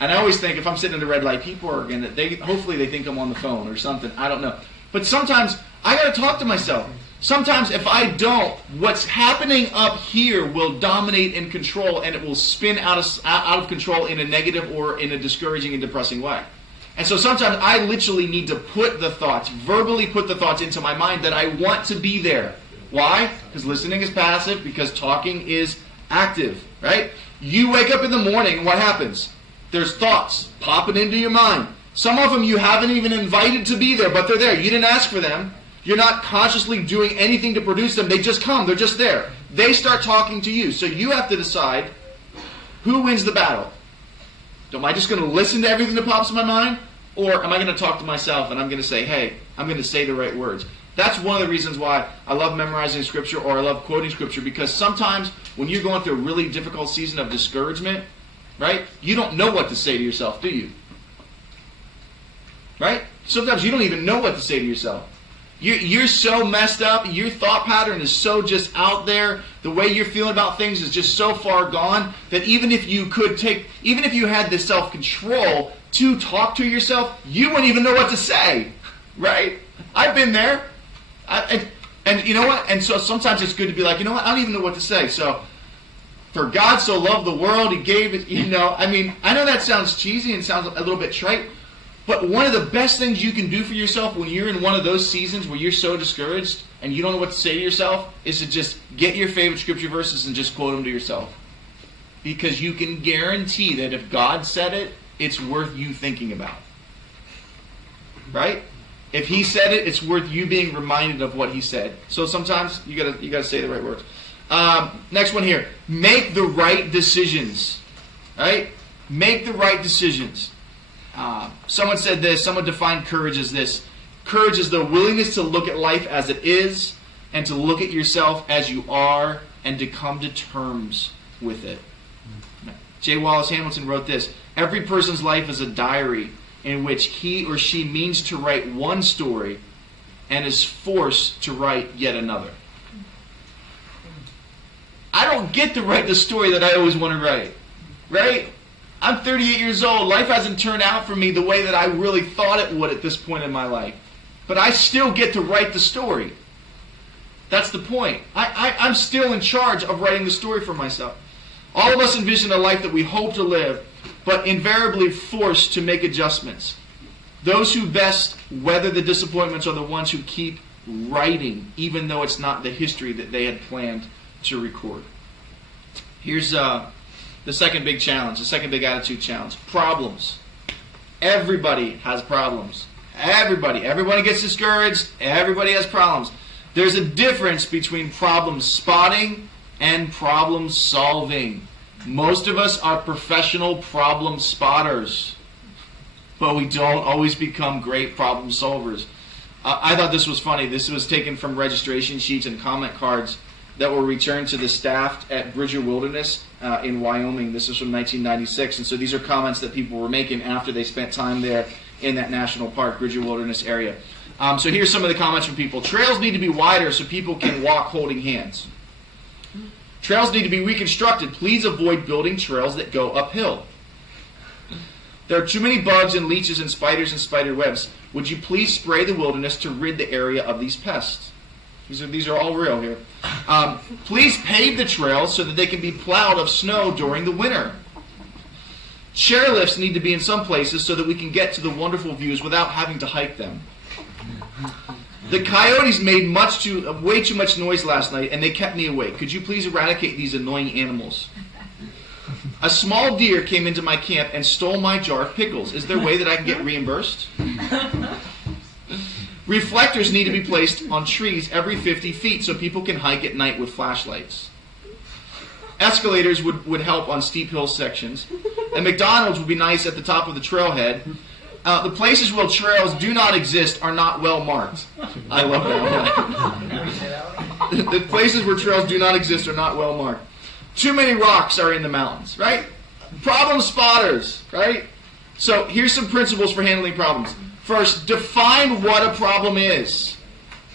And I always think if I'm sitting at a red light, people are going to, hopefully they think I'm on the phone or something. I don't know. But sometimes I got to talk to myself. Sometimes if I don't, what's happening up here will dominate and control, and it will spin out of control in a negative or in a discouraging and depressing way. And so sometimes I literally need to verbally put the thoughts into my mind that I want to be there. Why? Because listening is passive, because talking is active, right? You wake up in the morning, and what happens? There's thoughts popping into your mind. Some of them you haven't even invited to be there, but they're there. You didn't ask for them. You're not consciously doing anything to produce them. They just come. They're just there. They start talking to you. So you have to decide who wins the battle. Am I just going to listen to everything that pops in my mind? Or am I going to talk to myself and I'm going to say, hey, I'm going to say the right words? That's one of the reasons why I love memorizing Scripture or I love quoting Scripture, because sometimes when you're going through a really difficult season of discouragement, right, you don't know what to say to yourself, do you? Right? Sometimes you don't even know what to say to yourself. You're so messed up. Your thought pattern is so just out there. The way you're feeling about things is just so far gone that even if you had the self-control to talk to yourself, you wouldn't even know what to say. Right? I've been there. And you know what? And so sometimes it's good to be like, you know what? I don't even know what to say. So, for God so loved the world, He gave it, I know that sounds cheesy and sounds a little bit trite, but one of the best things you can do for yourself when you're in one of those seasons where you're so discouraged and you don't know what to say to yourself is to just get your favorite Scripture verses and just quote them to yourself. Because you can guarantee that if God said it, it's worth you thinking about. Right? If He said it, it's worth you being reminded of what He said. So sometimes you gotta say the right words. Next one here. Make the right decisions. Right? Make the right decisions. Someone said this. Someone defined courage as this. Courage is the willingness to look at life as it is and to look at yourself as you are and to come to terms with it. J. Wallace Hamilton wrote this. Every person's life is a diary in which he or she means to write one story and is forced to write yet another. I don't get to write the story that I always want to write. Right? I'm 38 years old. Life hasn't turned out for me the way that I really thought it would at this point in my life. But I still get to write the story. That's the point. I'm still in charge of writing the story for myself. All of us envision a life that we hope to live, but invariably forced to make adjustments. Those who best weather the disappointments are the ones who keep writing, even though it's not the history that they had planned to record. Here's the second big challenge, the second big attitude challenge. Problems. Everybody has problems. Everybody. Everybody gets discouraged. Everybody has problems. There's a difference between problem spotting and problem solving. Most of us are professional problem spotters, but we don't always become great problem solvers. I thought this was funny. This was taken from registration sheets and comment cards that were returned to the staff at Bridger Wilderness in Wyoming. This is from 1996. And so these are comments that people were making after they spent time there in that national park, Bridger Wilderness area. So here's some of the comments from people. Trails need to be wider so people can walk holding hands. Trails need to be reconstructed. Please avoid building trails that go uphill. There are too many bugs and leeches and spiders and spider webs. Would you please spray the wilderness to rid the area of these pests? These are all real here. Please pave the trails so that they can be plowed of snow during the winter. Chairlifts need to be in some places so that we can get to the wonderful views without having to hike them. The coyotes made way too much noise last night, and they kept me awake. Could you please eradicate these annoying animals? A small deer came into my camp and stole my jar of pickles. Is there a way that I can get reimbursed? Reflectors need to be placed on trees every 50 feet so people can hike at night with flashlights. Escalators would help on steep hill sections. And McDonald's would be nice at the top of the trailhead. The places where trails do not exist are not well marked. I love that one. The places where trails do not exist are not well marked. Too many rocks are in the mountains, right? Problem spotters, right? So here's some principles for handling problems. First, define what a problem is.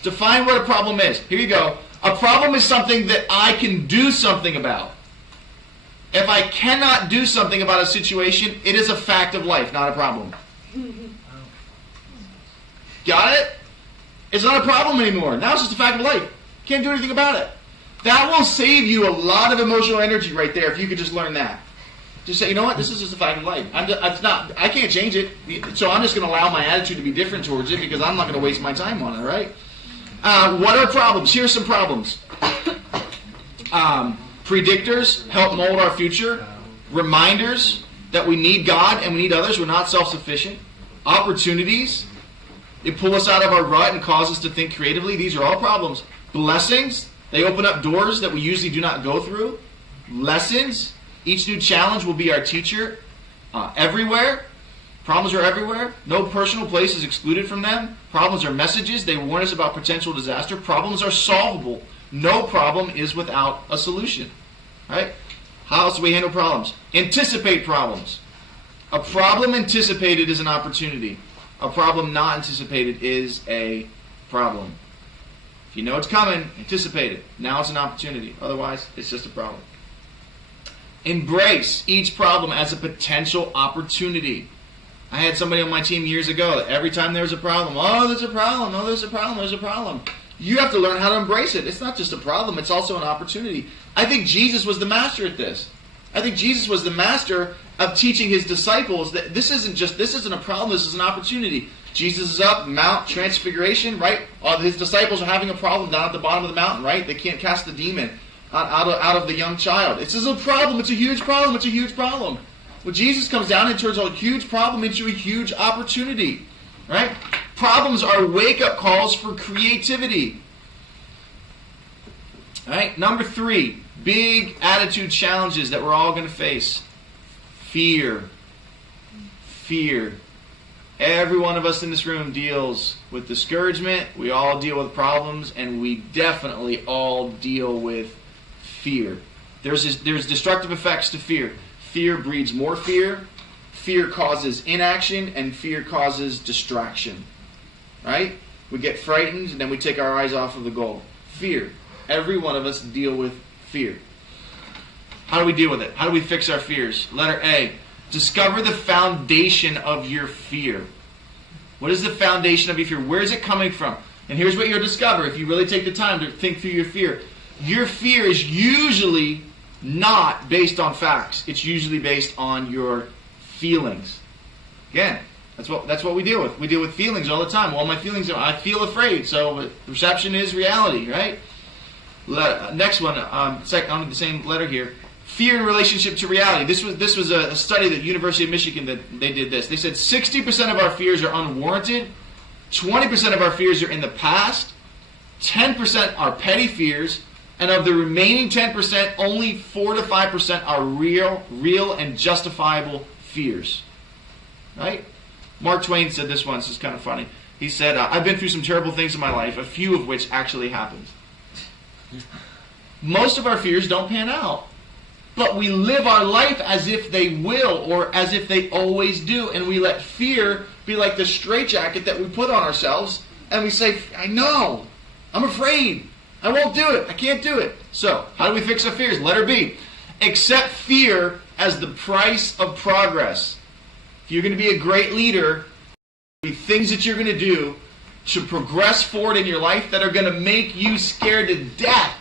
Define what a problem is. Here you go. A problem is something that I can do something about. If I cannot do something about a situation, it is a fact of life, not a problem. Got it? It's not a problem anymore. Now it's just a fact of life. Can't do anything about it. That will save you a lot of emotional energy right there if you could just learn that. Just say, you know what, this is just a fact of life. I can't change it, so I'm just going to allow my attitude to be different towards it because I'm not going to waste my time on it, right? What are problems? Here's some problems. Predictors help mold our future. Reminders that we need God and we need others. We're not self-sufficient. Opportunities. They pull us out of our rut and cause us to think creatively. These are all problems. Blessings. They open up doors that we usually do not go through. Lessons. Each new challenge will be our teacher. Everywhere. Problems are everywhere. No personal place is excluded from them. Problems are messages. They warn us about potential disaster. Problems are solvable. No problem is without a solution. Right? How else do we handle problems? Anticipate problems. A problem anticipated is an opportunity. A problem not anticipated is a problem. If you know it's coming, anticipate it. Now it's an opportunity. Otherwise, it's just a problem. Embrace each problem as a potential opportunity. I had somebody on my team years ago that every time there was a problem, oh, there's a problem, oh, there's a problem, there's a problem. You have to learn how to embrace it. It's not just a problem, it's also an opportunity. I think Jesus was the master at this. I think Jesus was the master of teaching his disciples that this isn't a problem, this is an opportunity. Jesus is up, Mount Transfiguration, right? His disciples are having a problem down at the bottom of the mountain, right? They can't cast the demon out of the young child. This is a problem, it's a huge problem, it's a huge problem. Well, Jesus comes down and turns a huge problem into a huge opportunity, right? Problems are wake-up calls for creativity. All right, number 3, big attitude challenges that we're all going to face. Fear. Fear. Every one of us in this room deals with discouragement. We all deal with problems, and we definitely all deal with fear. There's destructive effects to fear. Fear breeds more fear. Fear causes inaction, and fear causes distraction. Right? We get frightened, and then we take our eyes off of the goal. Fear. Every one of us deal with fear. How do we deal with it? How do we fix our fears? Letter A. Discover the foundation of your fear. What is the foundation of your fear? Where is it coming from? And here's what you'll discover if you really take the time to think through your fear. Your fear is usually not based on facts. It's usually based on your feelings. Again, that's what we deal with. We deal with feelings all the time. Well, my feelings are, I feel afraid, so perception is reality, right? Next one, on the same letter here. Fear in relationship to reality. This was a study at the University of Michigan that they did this. They said 60% of our fears are unwarranted, 20% of our fears are in the past, 10% are petty fears, and of the remaining 10%, only 4 to 5% are real and justifiable fears. Right? Mark Twain said this once. It's kind of funny. He said, I've been through some terrible things in my life, a few of which actually happened. Most of our fears don't pan out. But we live our life as if they will or as if they always do. And we let fear be like the straitjacket that we put on ourselves. And we say, I know. I'm afraid. I won't do it. I can't do it. So, how do we fix our fears? Letter B. Accept fear as the price of progress. if you're going to be a great leader, there will be things that you're going to do to progress forward in your life that are going to make you scared to death.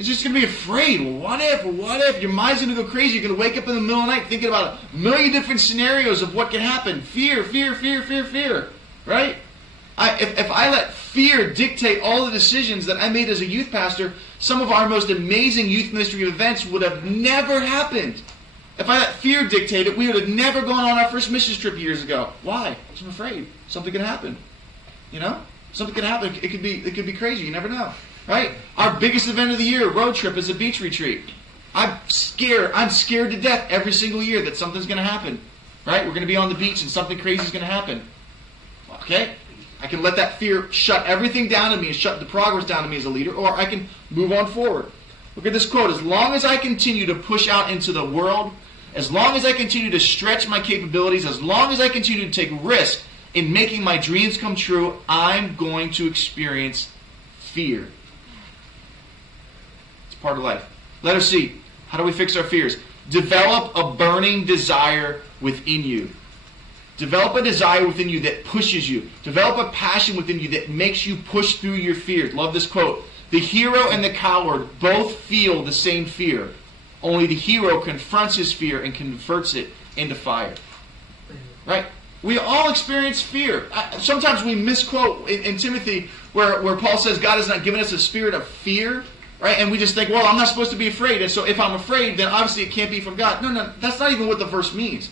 It's just going to be afraid. Well, what if? Well, what if? Your mind's going to go crazy. You're going to wake up in the middle of the night thinking about a million different scenarios of what could happen. Fear, fear, fear, fear, fear. Right? If I let fear dictate all the decisions that I made as a youth pastor, some of our most amazing youth ministry events would have never happened. If I let fear dictate it, we would have never gone on our first missions trip years ago. Why? Because I'm afraid something could happen. You know? Something could happen. It could be crazy. You never know. Right? Our biggest event of the year, road trip, is a beach retreat. I'm scared to death every single year that something's going to happen. Right? We're going to be on the beach and something crazy is going to happen. Okay? I can let that fear shut everything down in me and shut the progress down in me as a leader, or I can move on forward. Look at this quote. As long as I continue to push out into the world, as long as I continue to stretch my capabilities, as long as I continue to take risks in making my dreams come true, I'm going to experience fear. It's part of life. Letter C. How do we fix our fears? Develop a burning desire within you. Develop a desire within you that pushes you. Develop a passion within you that makes you push through your fears. Love this quote. The hero and the coward both feel the same fear. Only the hero confronts his fear and converts it into fire. Right? We all experience fear. Sometimes we misquote in Timothy where Paul says God has not given us a spirit of fear. Right? And we just think, well, I'm not supposed to be afraid. And so if I'm afraid, then obviously it can't be from God. No, that's not even what the verse means.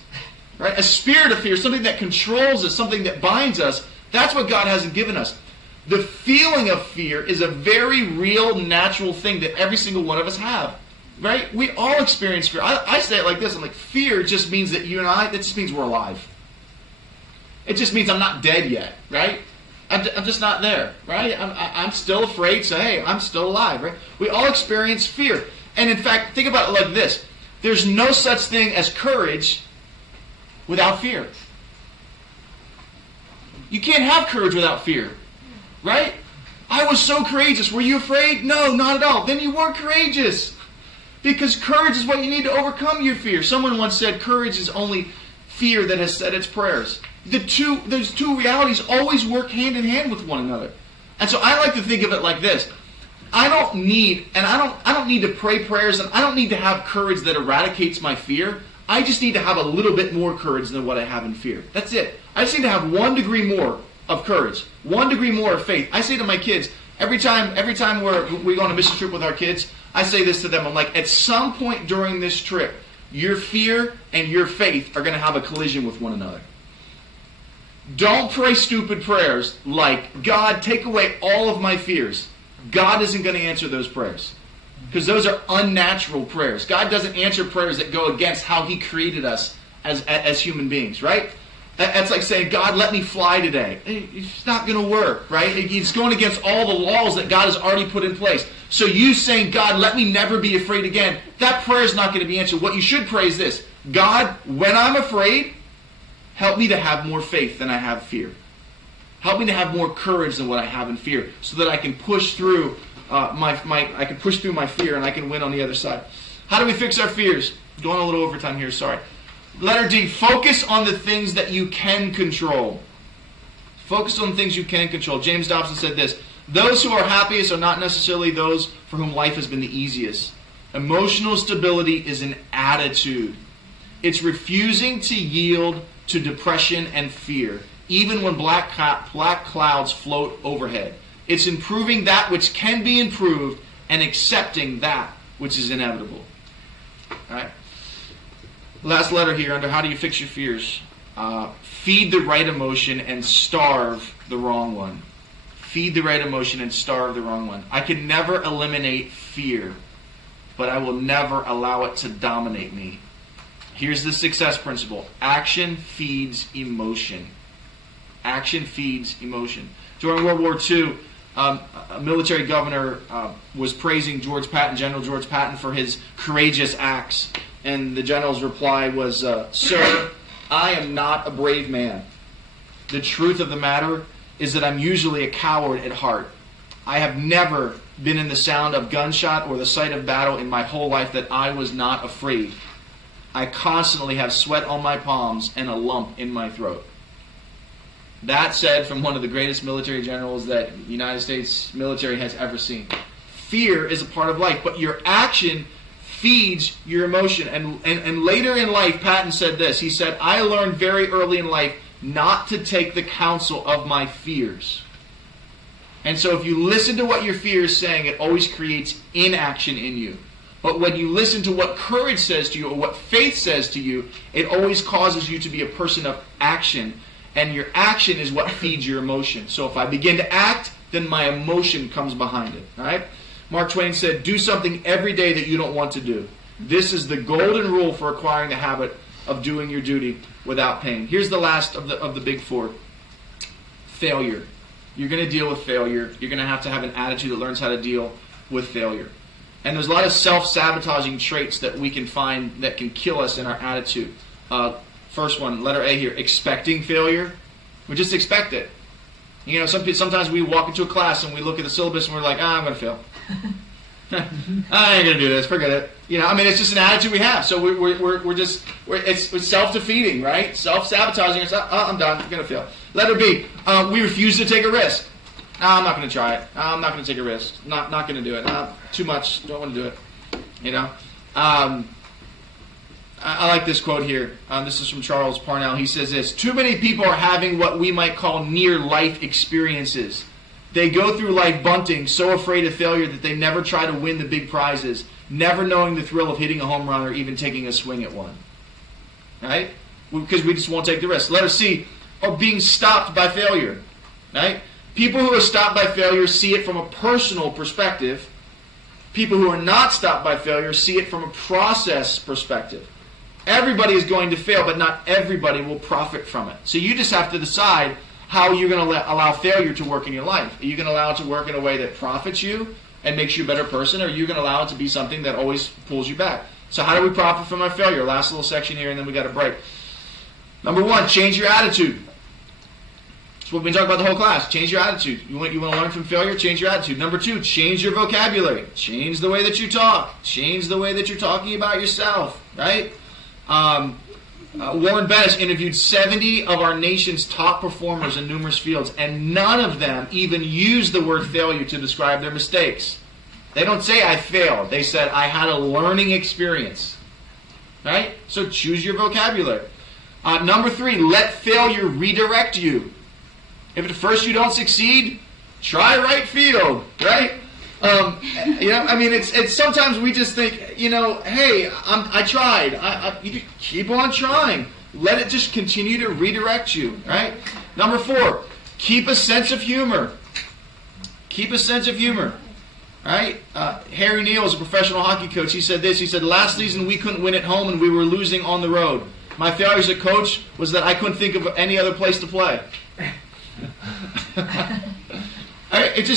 Right? A spirit of fear, something that controls us, something that binds us, that's what God hasn't given us. The feeling of fear is a very real, natural thing that every single one of us have. Right? We all experience fear. I say it like this. I'm like, fear just means that you and I, that just means we're alive. It just means I'm not dead yet. Right? I'm just not there. Right? I'm still afraid, so hey, I'm still alive. Right? We all experience fear. And in fact, think about it like this. There's no such thing as courage without fear. You can't have courage without fear. Right? I was so courageous. Were you afraid? No, not at all. Then you weren't courageous. Because courage is what you need to overcome your fear. Someone once said courage is only fear that has said its prayers. Those two realities always work hand in hand with one another. And so I like to think of it like this. I don't need to pray prayers, and I don't need to have courage that eradicates my fear. I just need to have a little bit more courage than what I have in fear. That's it. I just need to have 1 degree more of courage, 1 degree more of faith. I say to my kids, every time we go on a mission trip with our kids, I say this to them. I'm like, at some point during this trip, your fear and your faith are going to have a collision with one another. Don't pray stupid prayers like, God, take away all of my fears. God isn't going to answer those prayers. Because those are unnatural prayers. God doesn't answer prayers that go against how He created us as human beings, right? That's like saying, God, let me fly today. It's not going to work, right? It's going against all the laws that God has already put in place. So you saying, God, let me never be afraid again, that prayer is not going to be answered. What you should pray is this: God, when I'm afraid, help me to have more faith than I have fear. Help me to have more courage than what I have in fear, so that I can push through I can push through my fear and I can win on the other side. How do we fix our fears? Going a little overtime here, sorry. Letter D, focus on the things that you can control. Focus on the things you can control. James Dobson said this: those who are happiest are not necessarily those for whom life has been the easiest. Emotional stability is an attitude. It's refusing to yield to depression and fear, even when black clouds float overhead. It's improving that which can be improved and accepting that which is inevitable. All right. Last letter here under how do you fix your fears. Feed the right emotion and starve the wrong one. Feed the right emotion and starve the wrong one. I can never eliminate fear, but I will never allow it to dominate me. Here's the success principle. Action feeds emotion. Action feeds emotion. During World War II, a military governor was praising General George Patton, for his courageous acts. And the general's reply was, Sir, I am not a brave man. The truth of the matter is that I'm usually a coward at heart. I have never been in the sound of gunshot or the sight of battle in my whole life that I was not afraid. I constantly have sweat on my palms and a lump in my throat. That said from one of the greatest military generals that the United States military has ever seen. Fear is a part of life, but your action feeds your emotion. And later in life, Patton said this. He said, I learned very early in life not to take the counsel of my fears. And so if you listen to what your fear is saying, it always creates inaction in you. But when you listen to what courage says to you or what faith says to you, it always causes you to be a person of action. And your action is what feeds your emotion. So if I begin to act, then my emotion comes behind it. All right? Mark Twain said, do something every day that you don't want to do. This is the golden rule for acquiring the habit of doing your duty without pain. Here's the last of the big four. Failure. You're going to deal with failure. You're going to have an attitude that learns how to deal with failure. And there's a lot of self-sabotaging traits that we can find that can kill us in our attitude. First one, letter A here, expecting failure. We just expect it. You know, sometimes we walk into a class and we look at the syllabus and we're like, I'm going to fail. I ain't going to do this. Forget it. You know, I mean, it's just an attitude we have. So it's self-defeating, right? Self-sabotaging. It's, I'm done. I'm going to fail. Letter B, we refuse to take a risk. I'm not going to try it. I'm not going to take a risk. Not going to do it. Too much. Don't want to do it. You know. I like this quote here. This is from Charles Parnell. He says this: too many people are having what we might call near-life experiences. They go through life bunting, so afraid of failure that they never try to win the big prizes, never knowing the thrill of hitting a home run or even taking a swing at one. Right? Because we just won't take the risk. Letter C, are being stopped by failure. Right? People who are stopped by failure see it from a personal perspective. People who are not stopped by failure see it from a process perspective. Everybody is going to fail, but not everybody will profit from it. So you just have to decide how you're going to allow failure to work in your life. Are you going to allow it to work in a way that profits you and makes you a better person, or are you going to allow it to be something that always pulls you back? So how do we profit from our failure? Last little section here, and then we got a break. Number one, change your attitude. That's what we've been talking about the whole class. Change your attitude. You want to learn from failure? Change your attitude. Number two, change your vocabulary. Change the way that you talk. Change the way that you're talking about yourself. Right? Warren Bennis interviewed 70 of our nation's top performers in numerous fields, and none of them even used the word failure to describe their mistakes. They don't say, I failed. They said, I had a learning experience. Right? So choose your vocabulary. Number three, let failure redirect you. If at first you don't succeed, try right field. Right? You know, I mean, it's sometimes we just think, you know, hey, I tried. You keep on trying. Let it just continue to redirect you, right? Number four, keep a sense of humor. Keep a sense of humor, right? Harry Neal is a professional hockey coach. He said this. He said, last season we couldn't win at home and we were losing on the road. My failure as a coach was that I couldn't think of any other place to play.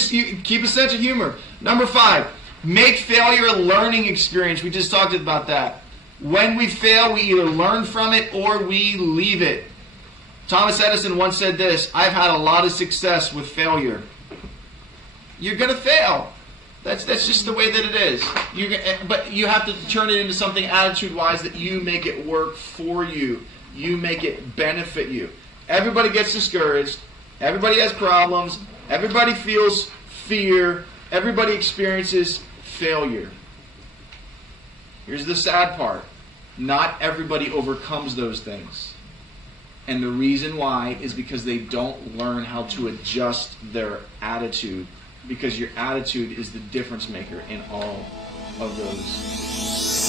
You keep a sense of humor. Number five, make failure a learning experience. We just talked about that. When we fail, we either learn from it or we leave it. Thomas Edison once said this: I've had a lot of success with failure. You're going to fail. That's just the way that it is. But you have to turn it into something attitude-wise that you make it work for you. You make it benefit you. Everybody gets discouraged. Everybody has problems. Everybody feels fear. Everybody experiences failure. Here's the sad part. Not everybody overcomes those things. And the reason why is because they don't learn how to adjust their attitude. Because your attitude is the difference maker in all of those.